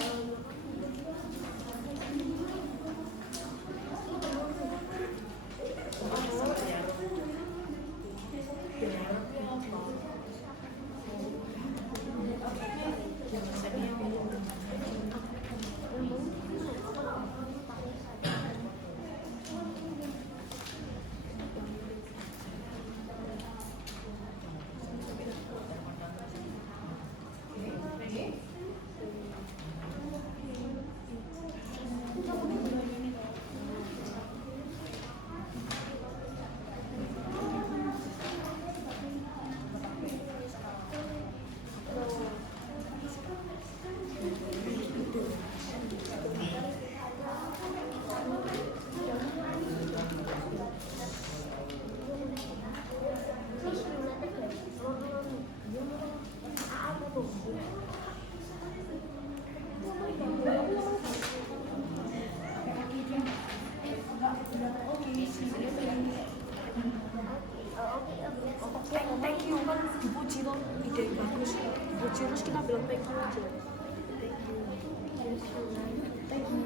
Thank you kan dipuji loh, ide bagus dipuji terus kita bilang thank you aja. Thank you.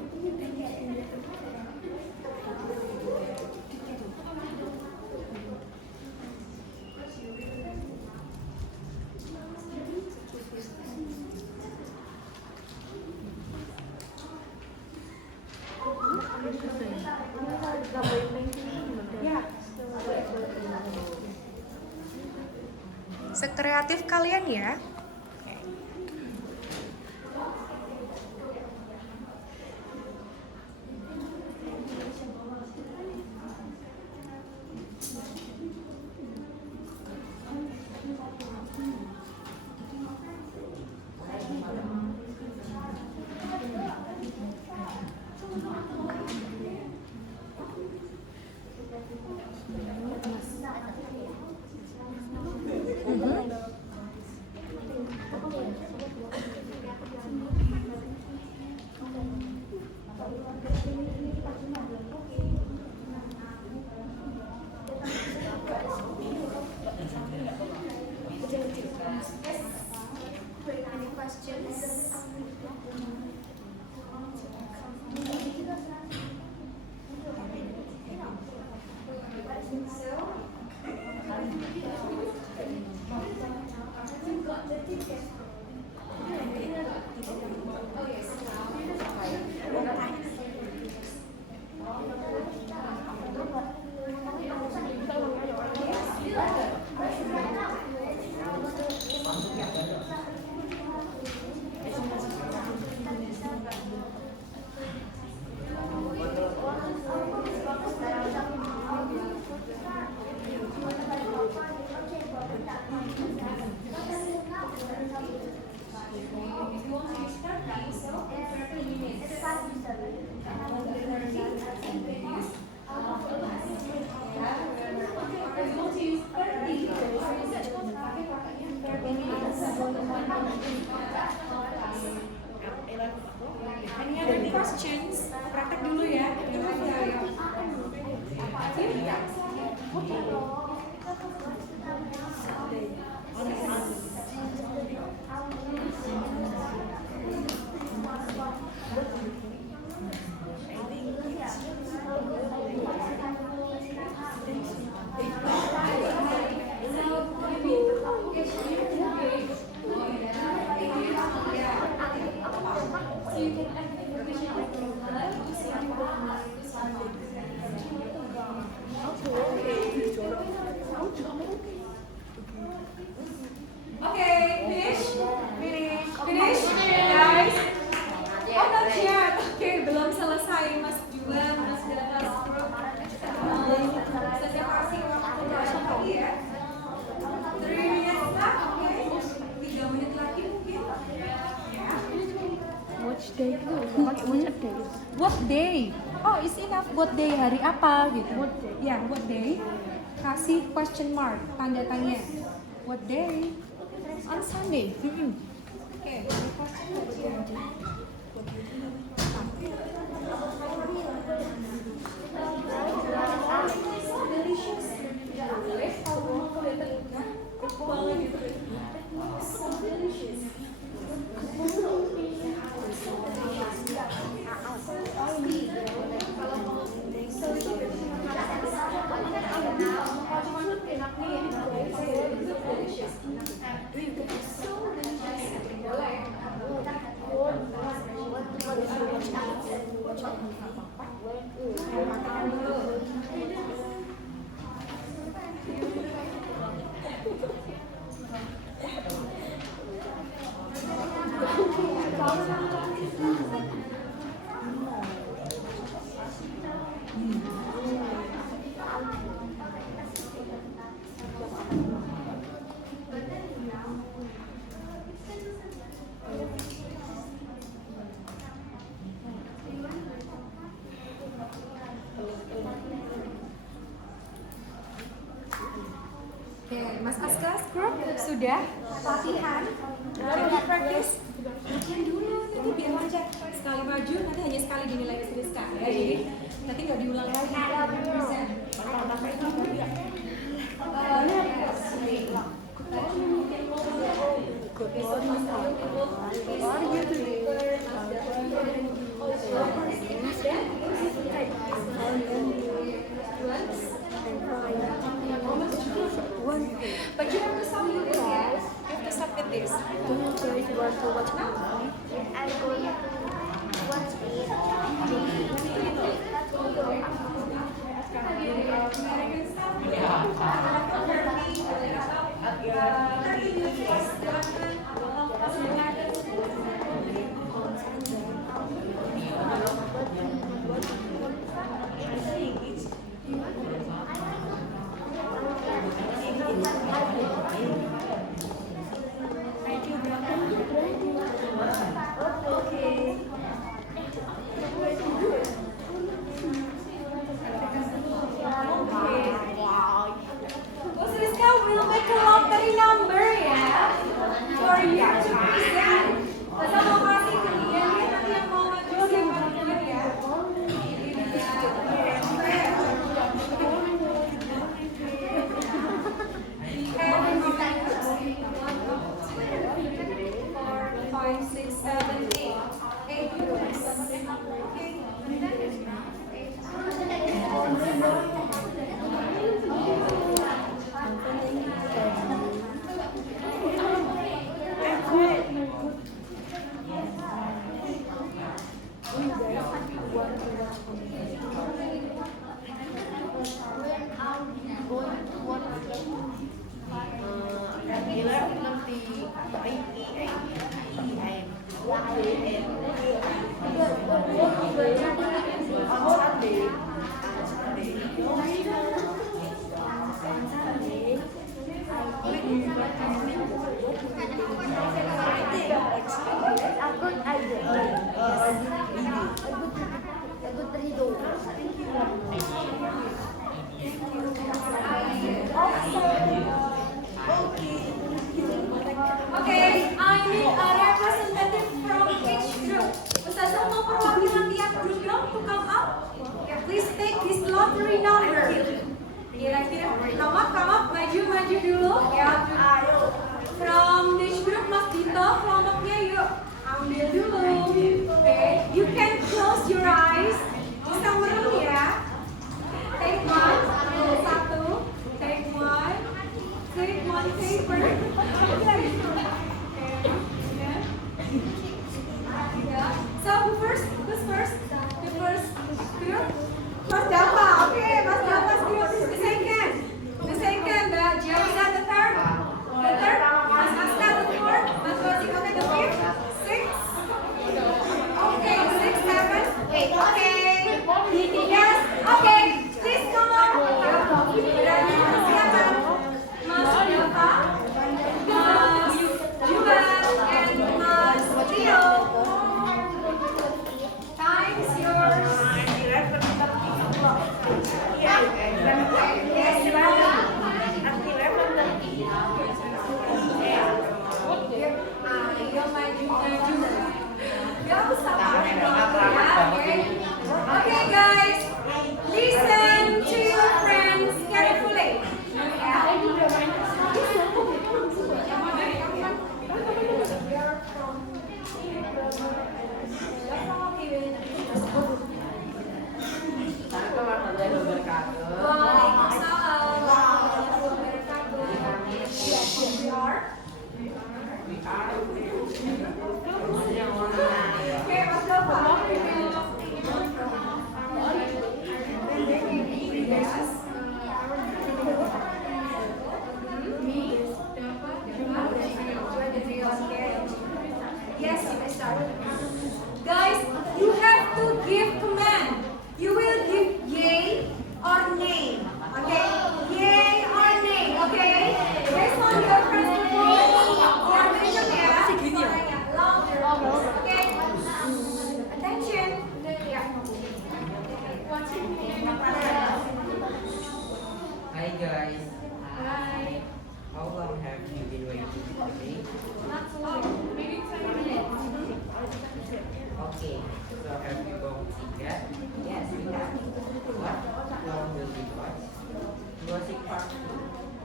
Sekreatif kalian ya. Okay, finish? Finish, guys? Oh, not yet. Okay, belum selesai Mas Juan, Mas Danas, Bro. Saya kasih waktu lagi ya. 3 minutes lah, oke? 3 menit lagi mungkin. Watch day itu pakai watch day. What day? Oh, is enough. What day? Hari apa gitu? What day? Ya, what day? Kasih question mark, tanda tanya. What day? On Sunday. Oke, question mark ya. Oke, Mas Askas, Bro, sudah latihan, sudah practice. Latihan dulu, nanti biar lancar. Sekali maju, nanti hanya sekali dinilai tuliskan ya. Jadi nanti nggak diulang lagi. Bisa. But you have to submit this, yeah? You have to submit this. Do you guys want to watch I'm going to watch it. Bu Rizka will make a lottery number ya for you to present. Masa mau kasih ke dia, dia nanti yang mau maju siapa duluan ya. Ini dia. Okay, I need a representative from each Come up, maju dulu ya. From this group Mas Dito, kelompoknya yuk ambil dulu. Okay, you can close your eyes. Bisa merem ya. Take one, satu. Take one paper. Okay. Yeah. So who's first? The first group. Mas Dapa, okay. Mas Dapa's group is the second. The second, Jauza the third. The third, Mas Aska the fourth. Mas Rosi, okay, the fifth. Six. Okay, 6, 7, 8. Okay. Yes. Okay. Please come on. Berani siapa? Mas Dapa, Mas Juan, and Mas Leo. Time's yours. Ayo maju. Gak usah pakai ya, oke? Oke guys, listen to your friends carefully. Yes, you may start. Guys, you have to give command. You will give yay or nay. Okay? Yay or nay. Okay? Based on your friend's performance, your vision, yeah. Suaranya louder. Okay? Attention. Yeah. Hi guys, Hi. how long have you been waiting for me? Not so long. Maybe 20 minutes. Okay, so have you bought ticket? Yes, we have. What long will it cost? Jurassic Park 2.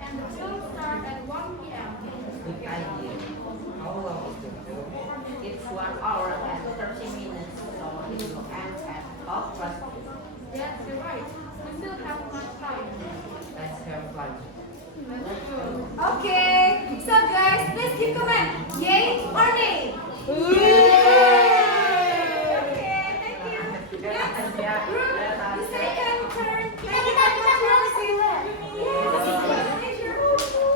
And the film start at 1 p.m. Good idea. How long is the film? It's 1 hour and 30 minutes, so it will end at 12:30. Yes, you're right. We still have much time. Let's have fun. Okay. So guys, please give command. Yay or nay? Okay, thank you. Next group, the second turn. Thank you very much, Rosie. Yes.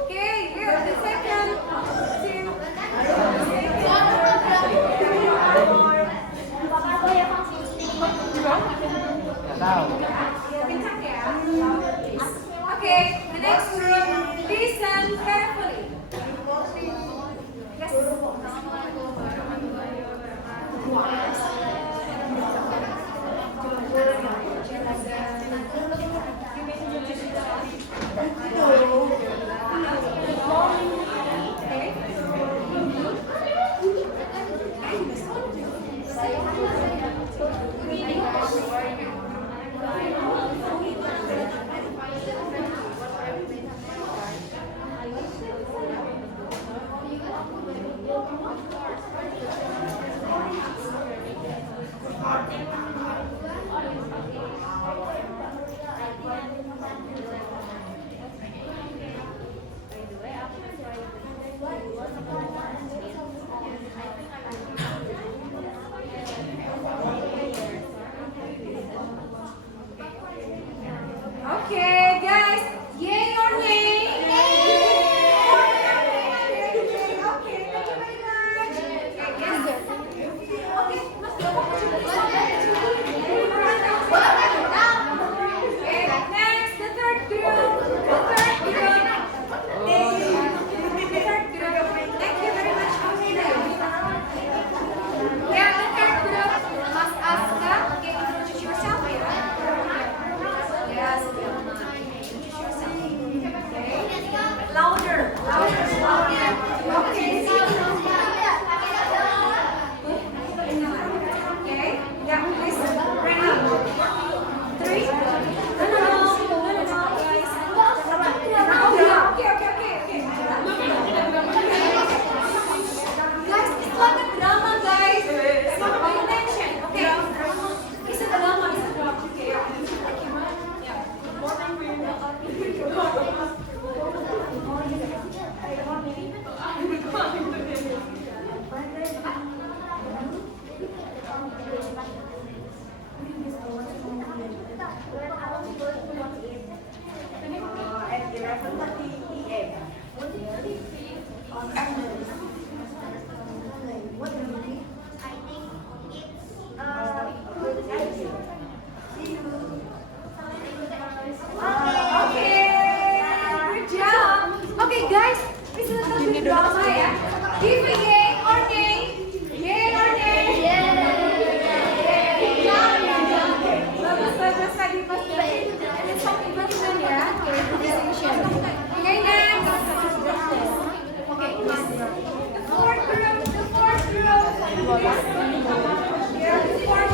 Okay, here, the second team. Nggak tahu. Kencang ya. Okay, the next group, listen carefully. Yes. At 11:30 p.m. Good job. Okay guys, this is a little bit drama ya. Give me yay or nay. Yay or nay. Bagus bagus tadi pas ada satu bagian ya. Okay next. Okay. The fourth group. The fourth group. Yeah, the fourth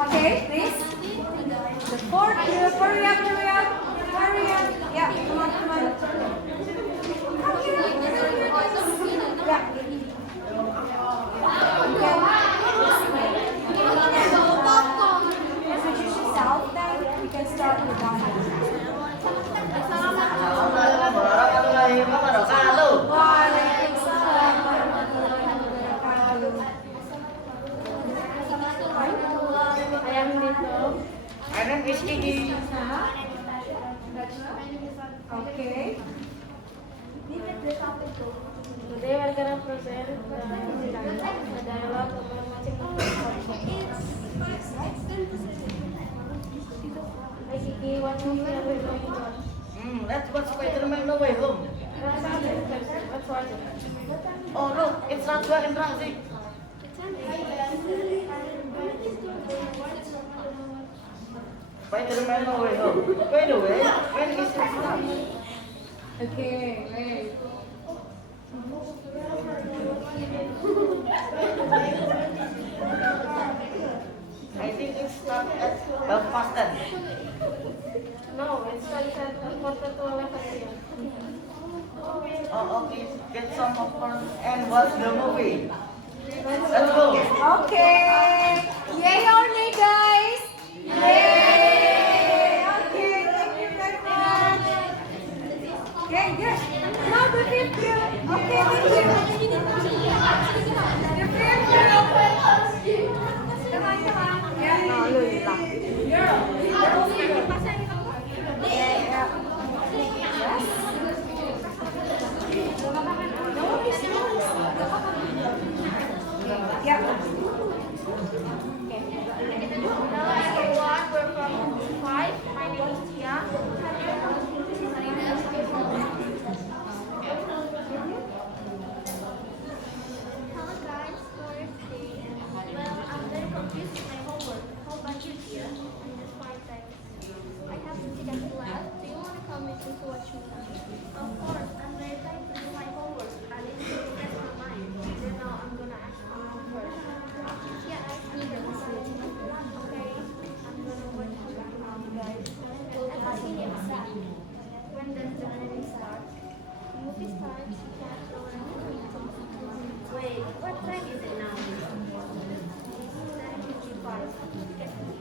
Okay, please. The fourth group. Hurry up, hurry up, hurry up. Yeah, come on, come on. Yeah. Introduce yourself, then we can start with that. Waalaikumsalam warahmatullahi wabarakatuh. My name is Kiki. Okay. Today we're gonna present the dialogue about matching. Hey Kiki, what movie are we going to watch? Let's watch Spider-Man No Way Home. Let's watch it. Oh look, it's Rajwa and Razi. Spider-Man No Way Home. By the way, when is it start? Okay, wait. I think it starts at 12:10. No, it starts at 11 p.m. Oh, okay. Get some popcorn and watch the movie. Let's go. Okay. Yay or nay, guys? Yay. Okay, thank you very much. Okay, good. Now the fifth group. Okay, thank you. The fifth group. Come on, come on. Yeah. Yeah. Hello everyone, we're from 5. My name is Tia. Hello guys, Thursday. Well, I'm very confused with my homework. How about you, dear? In this 5 times. I have to take a class. Do you want to come with me to watch movie? Of course, I'm very excited to do my homework. I need to refresh my mind. Then now I'm gonna ask my mom first. Yeah, ask me the message. Okay, I'm gonna watch guys. At the cinema. When does the movie start? The movie starts at around 2:00. Wait, what time is it now? 7:55.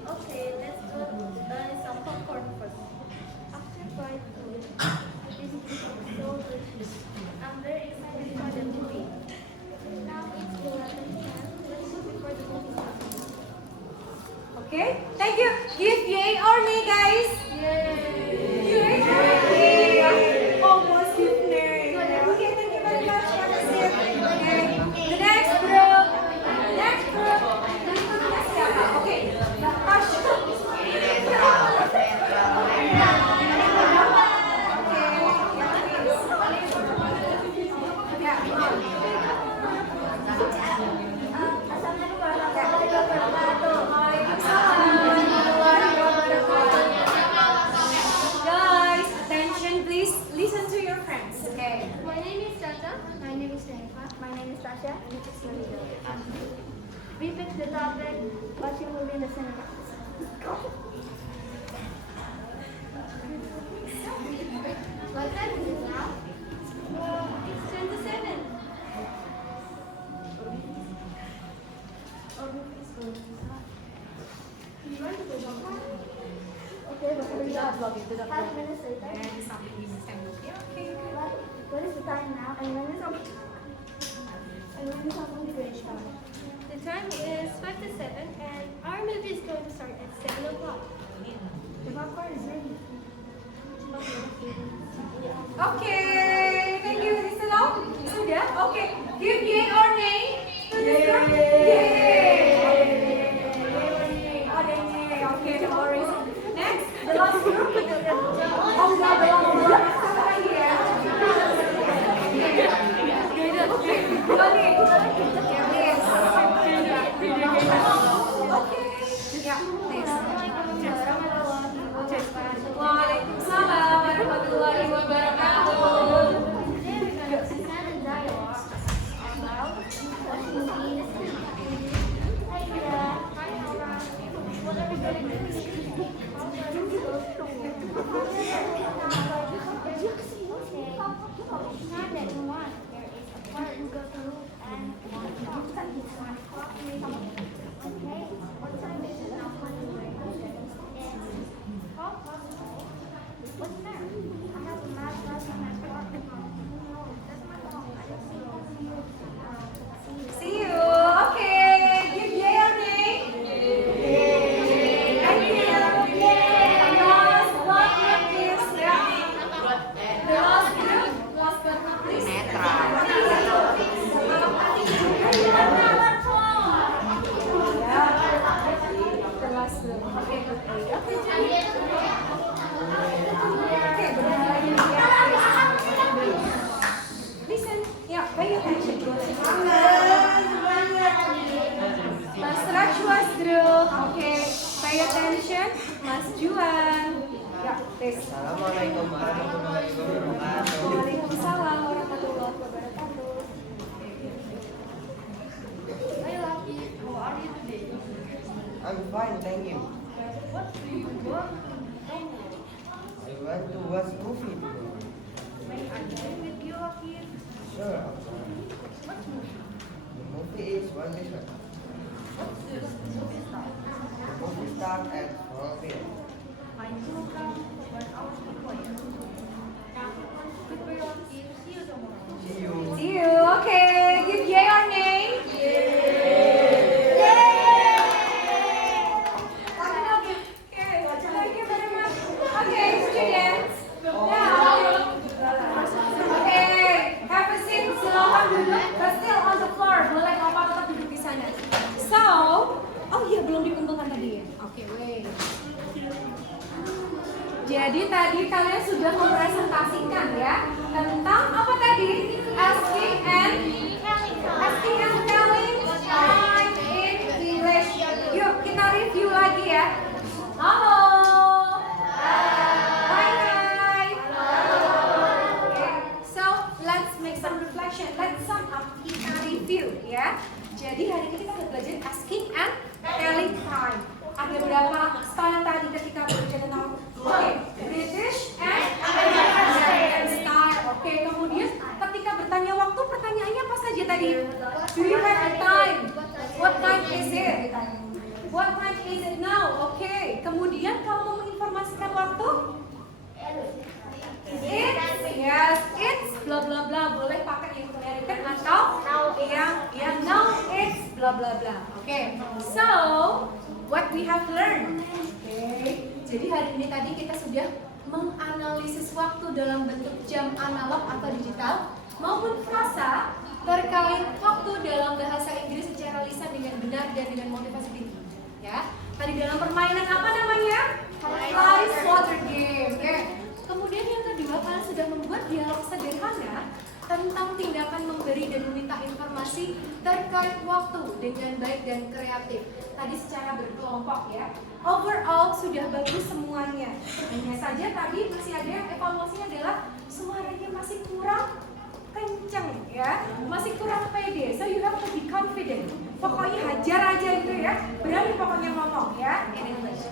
Okay, let's go buy some popcorn first. After fried food, this is so delicious. I'm very excited for the movie. Now it's 11:10. Let's go before the movie starts. Okay, thank you. Give yay or nay, guys. Yay. Yay. Almost give nay. Okay, thank you very much. Have a seat. Okay. The next group. Next group. Okay. Guys, attention please. Listen to your friends. Okay. My name is Tata. My name is Jennifer. My name is Tasha. And this is Maria. We picked the topic watching movie in the cinema. What time is it now? It's 10 to 7. Okay, but we got 5 minutes later. Di samping ini sendoknya. Oke. What is the time now? And when is something good start? The time is 5 to 7 and our movie is going to start at 7 o'clock. The popcorn is ready. Oke, thank you Rizal. Sudah? Oke, give yay or nay to this group? Yay! Oh, yay. Oke, no worries. Next, the last group. Oh, enggak, belum. Satu lagi ya. Oke, Doni. Yes. Oke. Ya, next. Waalaikumsalam warahmatullahi wabarakatuh. Today we're going to present a dialogue about question B. Hi Ida. Hi Nora. What are we going to do? Okay. Now that we want, there is a part we go through and it's 1 o'clock. Okay. What time is it now? It's 12:00. What's that? I have a math lesson at 4 o'clock. That's my phone. I don't see it. See you. Okay. Give yay or nay? Yay. Thank you. Last one is the last group. Last but not least. The last group. Okay. Okay, benar lagi ya. Listen, yeah, pay attention. Mas Rajwas group, okay, pay attention. Mas Juan, ya, please. Assalamualaikum warahmatullahi wabarakatuh. Waalaikumsalam warahmatullahi wabarakatuh. Hi Lucky. How are you today? I'm fine, thank you. What do you want? I want to watch movie today. May I go with you, Lucky? Sure. What movie? The movie is One Vision. What's this movie start? The movie starts at 12 p.m. My program for 1 hour before you. Now, goodbye, Lucky. See you tomorrow. See you. See you. Okay, give yay or nay? Thank you very much. Okay, students. Now, okay, have a seat. Silakan duduk. But still on the floor. Boleh Bapak tetap duduk di sana. So, oh iya belum dikumpulkan tadi ya. Oke, wait. Jadi tadi kalian sudah mempresentasikan ya tentang apa tadi? Asking and telling time in English. Yuk kita review lagi ya. Halo. Hai. Okay. So let's make some reflection. Let's sum up kita review ya. Jadi hari ini kita akan belajar asking and telling time. Ada berapa style tadi ketika belajar tentang British and American style. Oke, kemudian ketika bertanya waktu, pertanyaannya apa saja tadi? Do you have a time? What time is it? What time is it now? Oke, kemudian kalau mau menginformasikan waktu, it's bla bla bla. Boleh pakai yang American atau yang now it's bla bla bla. Oke, so what we have learned. Oke, jadi hari ini tadi kita sudah menganalisis waktu dalam bentuk jam analog atau digital maupun frasa terkait waktu dalam bahasa Inggris secara lisan dengan benar dan dengan motivasi tinggi. Ya, tadi dalam permainan apa namanya? Ice water game. Oke. Kemudian yang kedua, kalian sudah membuat dialog sederhana tentang tindakan memberi dan meminta informasi terkait waktu dengan baik dan kreatif. Tadi secara berkelompok ya. Overall sudah bagus semuanya. Hanya saja tadi masih ada yang evaluasinya adalah suaranya masih kurang kenceng ya, masih kurang pede. So you have to be confident. Pokoknya hajar aja itu ya, berani pokoknya ngomong ya in English.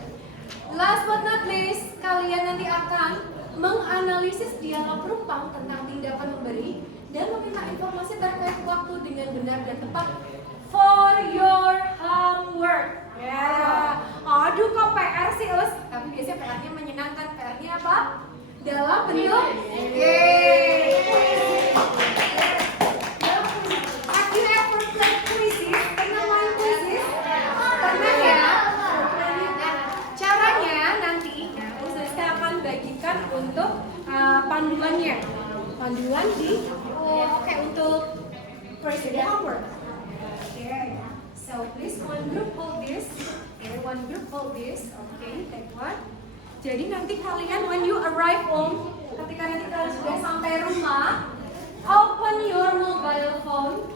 Last but not least, kalian nanti akan menganalisis dialog rumpang tentang tindakan memberi dan meminta informasi terkait waktu dengan benar dan tepat for your homework. Ya, aduh kok PR hold this. Okay, take one. Jadi nanti kalian when you arrive home, ketika nanti kalian sudah sampai rumah, open your mobile phone,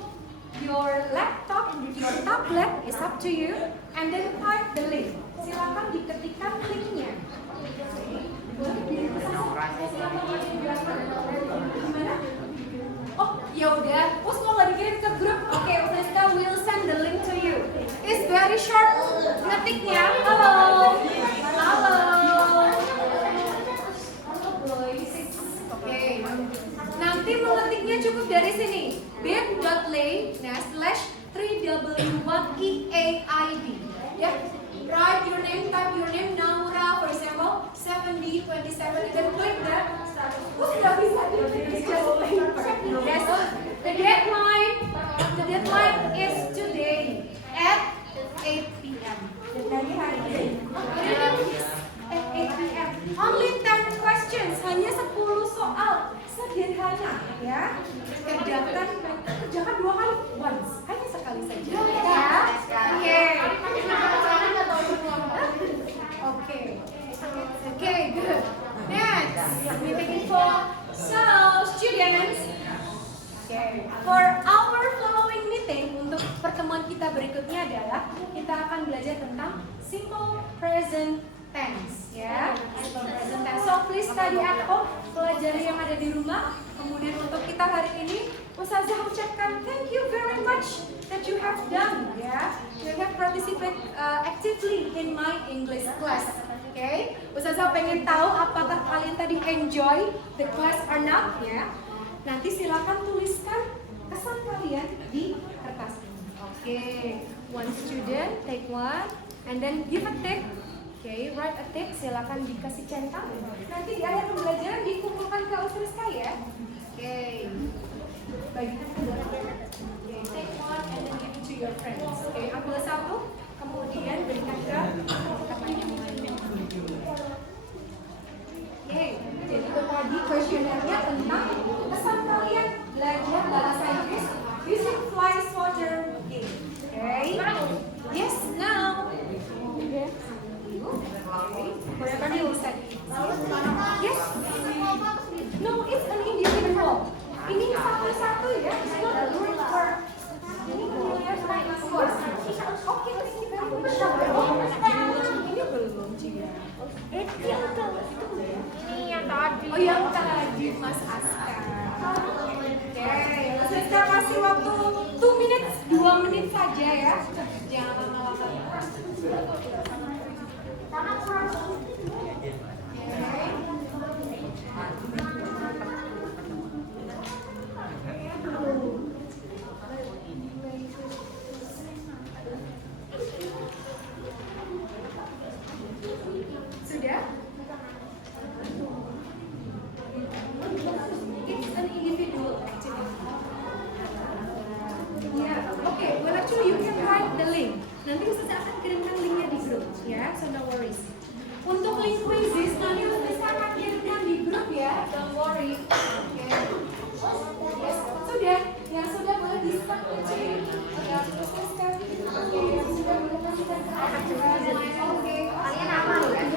your laptop, your tablet, is up to you, and then type the link. Silakan diketikkan linknya. Gimana? Oh, ya udah. Terus mau nggak dikirim ke grup? Oke, Friska will send the link to you. It's very short. Ngetiknya. Halo. Halo. Oke. Nanti mengetiknya cukup dari sini. bit.ly/3w1eaid. Ya. Write your name, type your name, Naura, for example, 7D27. You can click that. Sudah bisa di-click. Yes. The deadline is today at 8 p.m. Dari hari ini. At 8 p.m. Only 10 questions, hanya 10 soal. Sederhana, ya. Kerjakan 2 kali, once. Hanya sekali saja. Ya. Okay, good. Next, meeting info. So, students, for our following meeting, untuk pertemuan kita berikutnya adalah kita akan belajar tentang simple present tense, ya. Simple present tense. So, please study at home, pelajari yang ada di rumah. Kemudian untuk kita hari ini, Ustazah ucapkan thank you very much that you have done, ya. You have participated actively in my English class. Okay, Ustazah pengen tahu apakah kalian tadi enjoy the class or not, ya. Nanti silakan tuliskan kesan kalian di kertas ini. Okay, one student take one and then give a tick. Okay, write a tick. Silakan dikasih centang. Nanti di akhir pembelajaran dikumpulkan ke Ustazah ya. Okay, bagikan kedua. Okay, take one and then give it to your friends. Okay, ambil satu, kemudian berikan ke teman yang lainnya. Oke, jadi itu tadi kuesionernya tentang kesan kalian belajar bahasa Inggris using fly swatter game. Okay? Yes, now. Okay. Whatever you said. Yes. No, it's an individual. Ini satu-satu ya. It's not a group for. Ini kemudian naik keluar. Oke, ini belum. Ini belum juga. Ini yang tadi. Oh, yang tadi Mas Aska. Oke, kita kasih waktu 2 minutes, 2 menit saja ya. Jangan lama-lama. Sudah? It's an individual activity. Yeah, okay. Well, actually you can write the link. Nanti Ustazah akan kirimkan linknya di grup, ya. So no worries. Untuk link quizzes nanti Ustazah akan kirimkan di grup ya. Don't worry. Okay. Yes. Sudah. Yang sudah boleh di-start kecil. Oke, Ustazah. Oke, yang sudah boleh di-start. Oke. Kalian apa? Write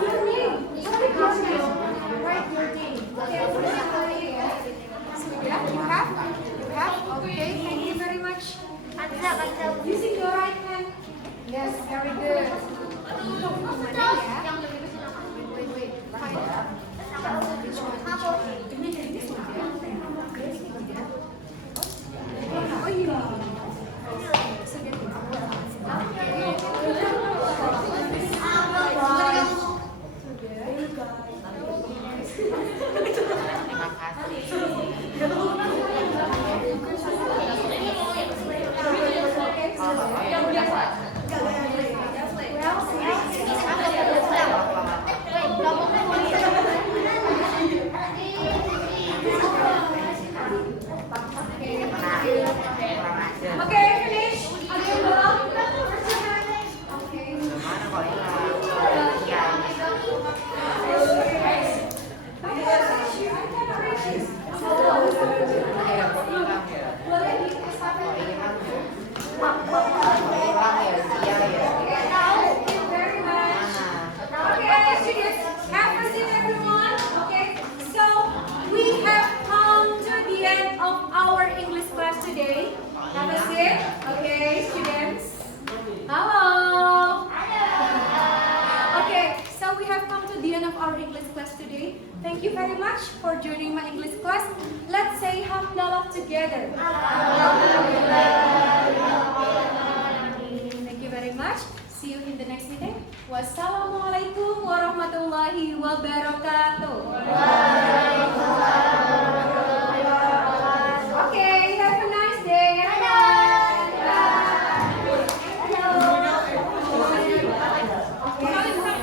your name. Write your name. Write your name. Oke, sudah boleh ya. Sudah. You have? Okay. Thank you very much. Using your right hand. Yes, very good. Mana ya? Wait. Find which one? Ini sudah. Oh iya. Okay, finish. Okay, well. Okay. Boleh di Okay, students. Hello. Okay, so we have come to the end of our English class today. Thank you very much for joining my English class. Let's say Hamdalah together. Thank you very much. See you in the next meeting. Wassalamualaikum warahmatullahi wabarakatuh.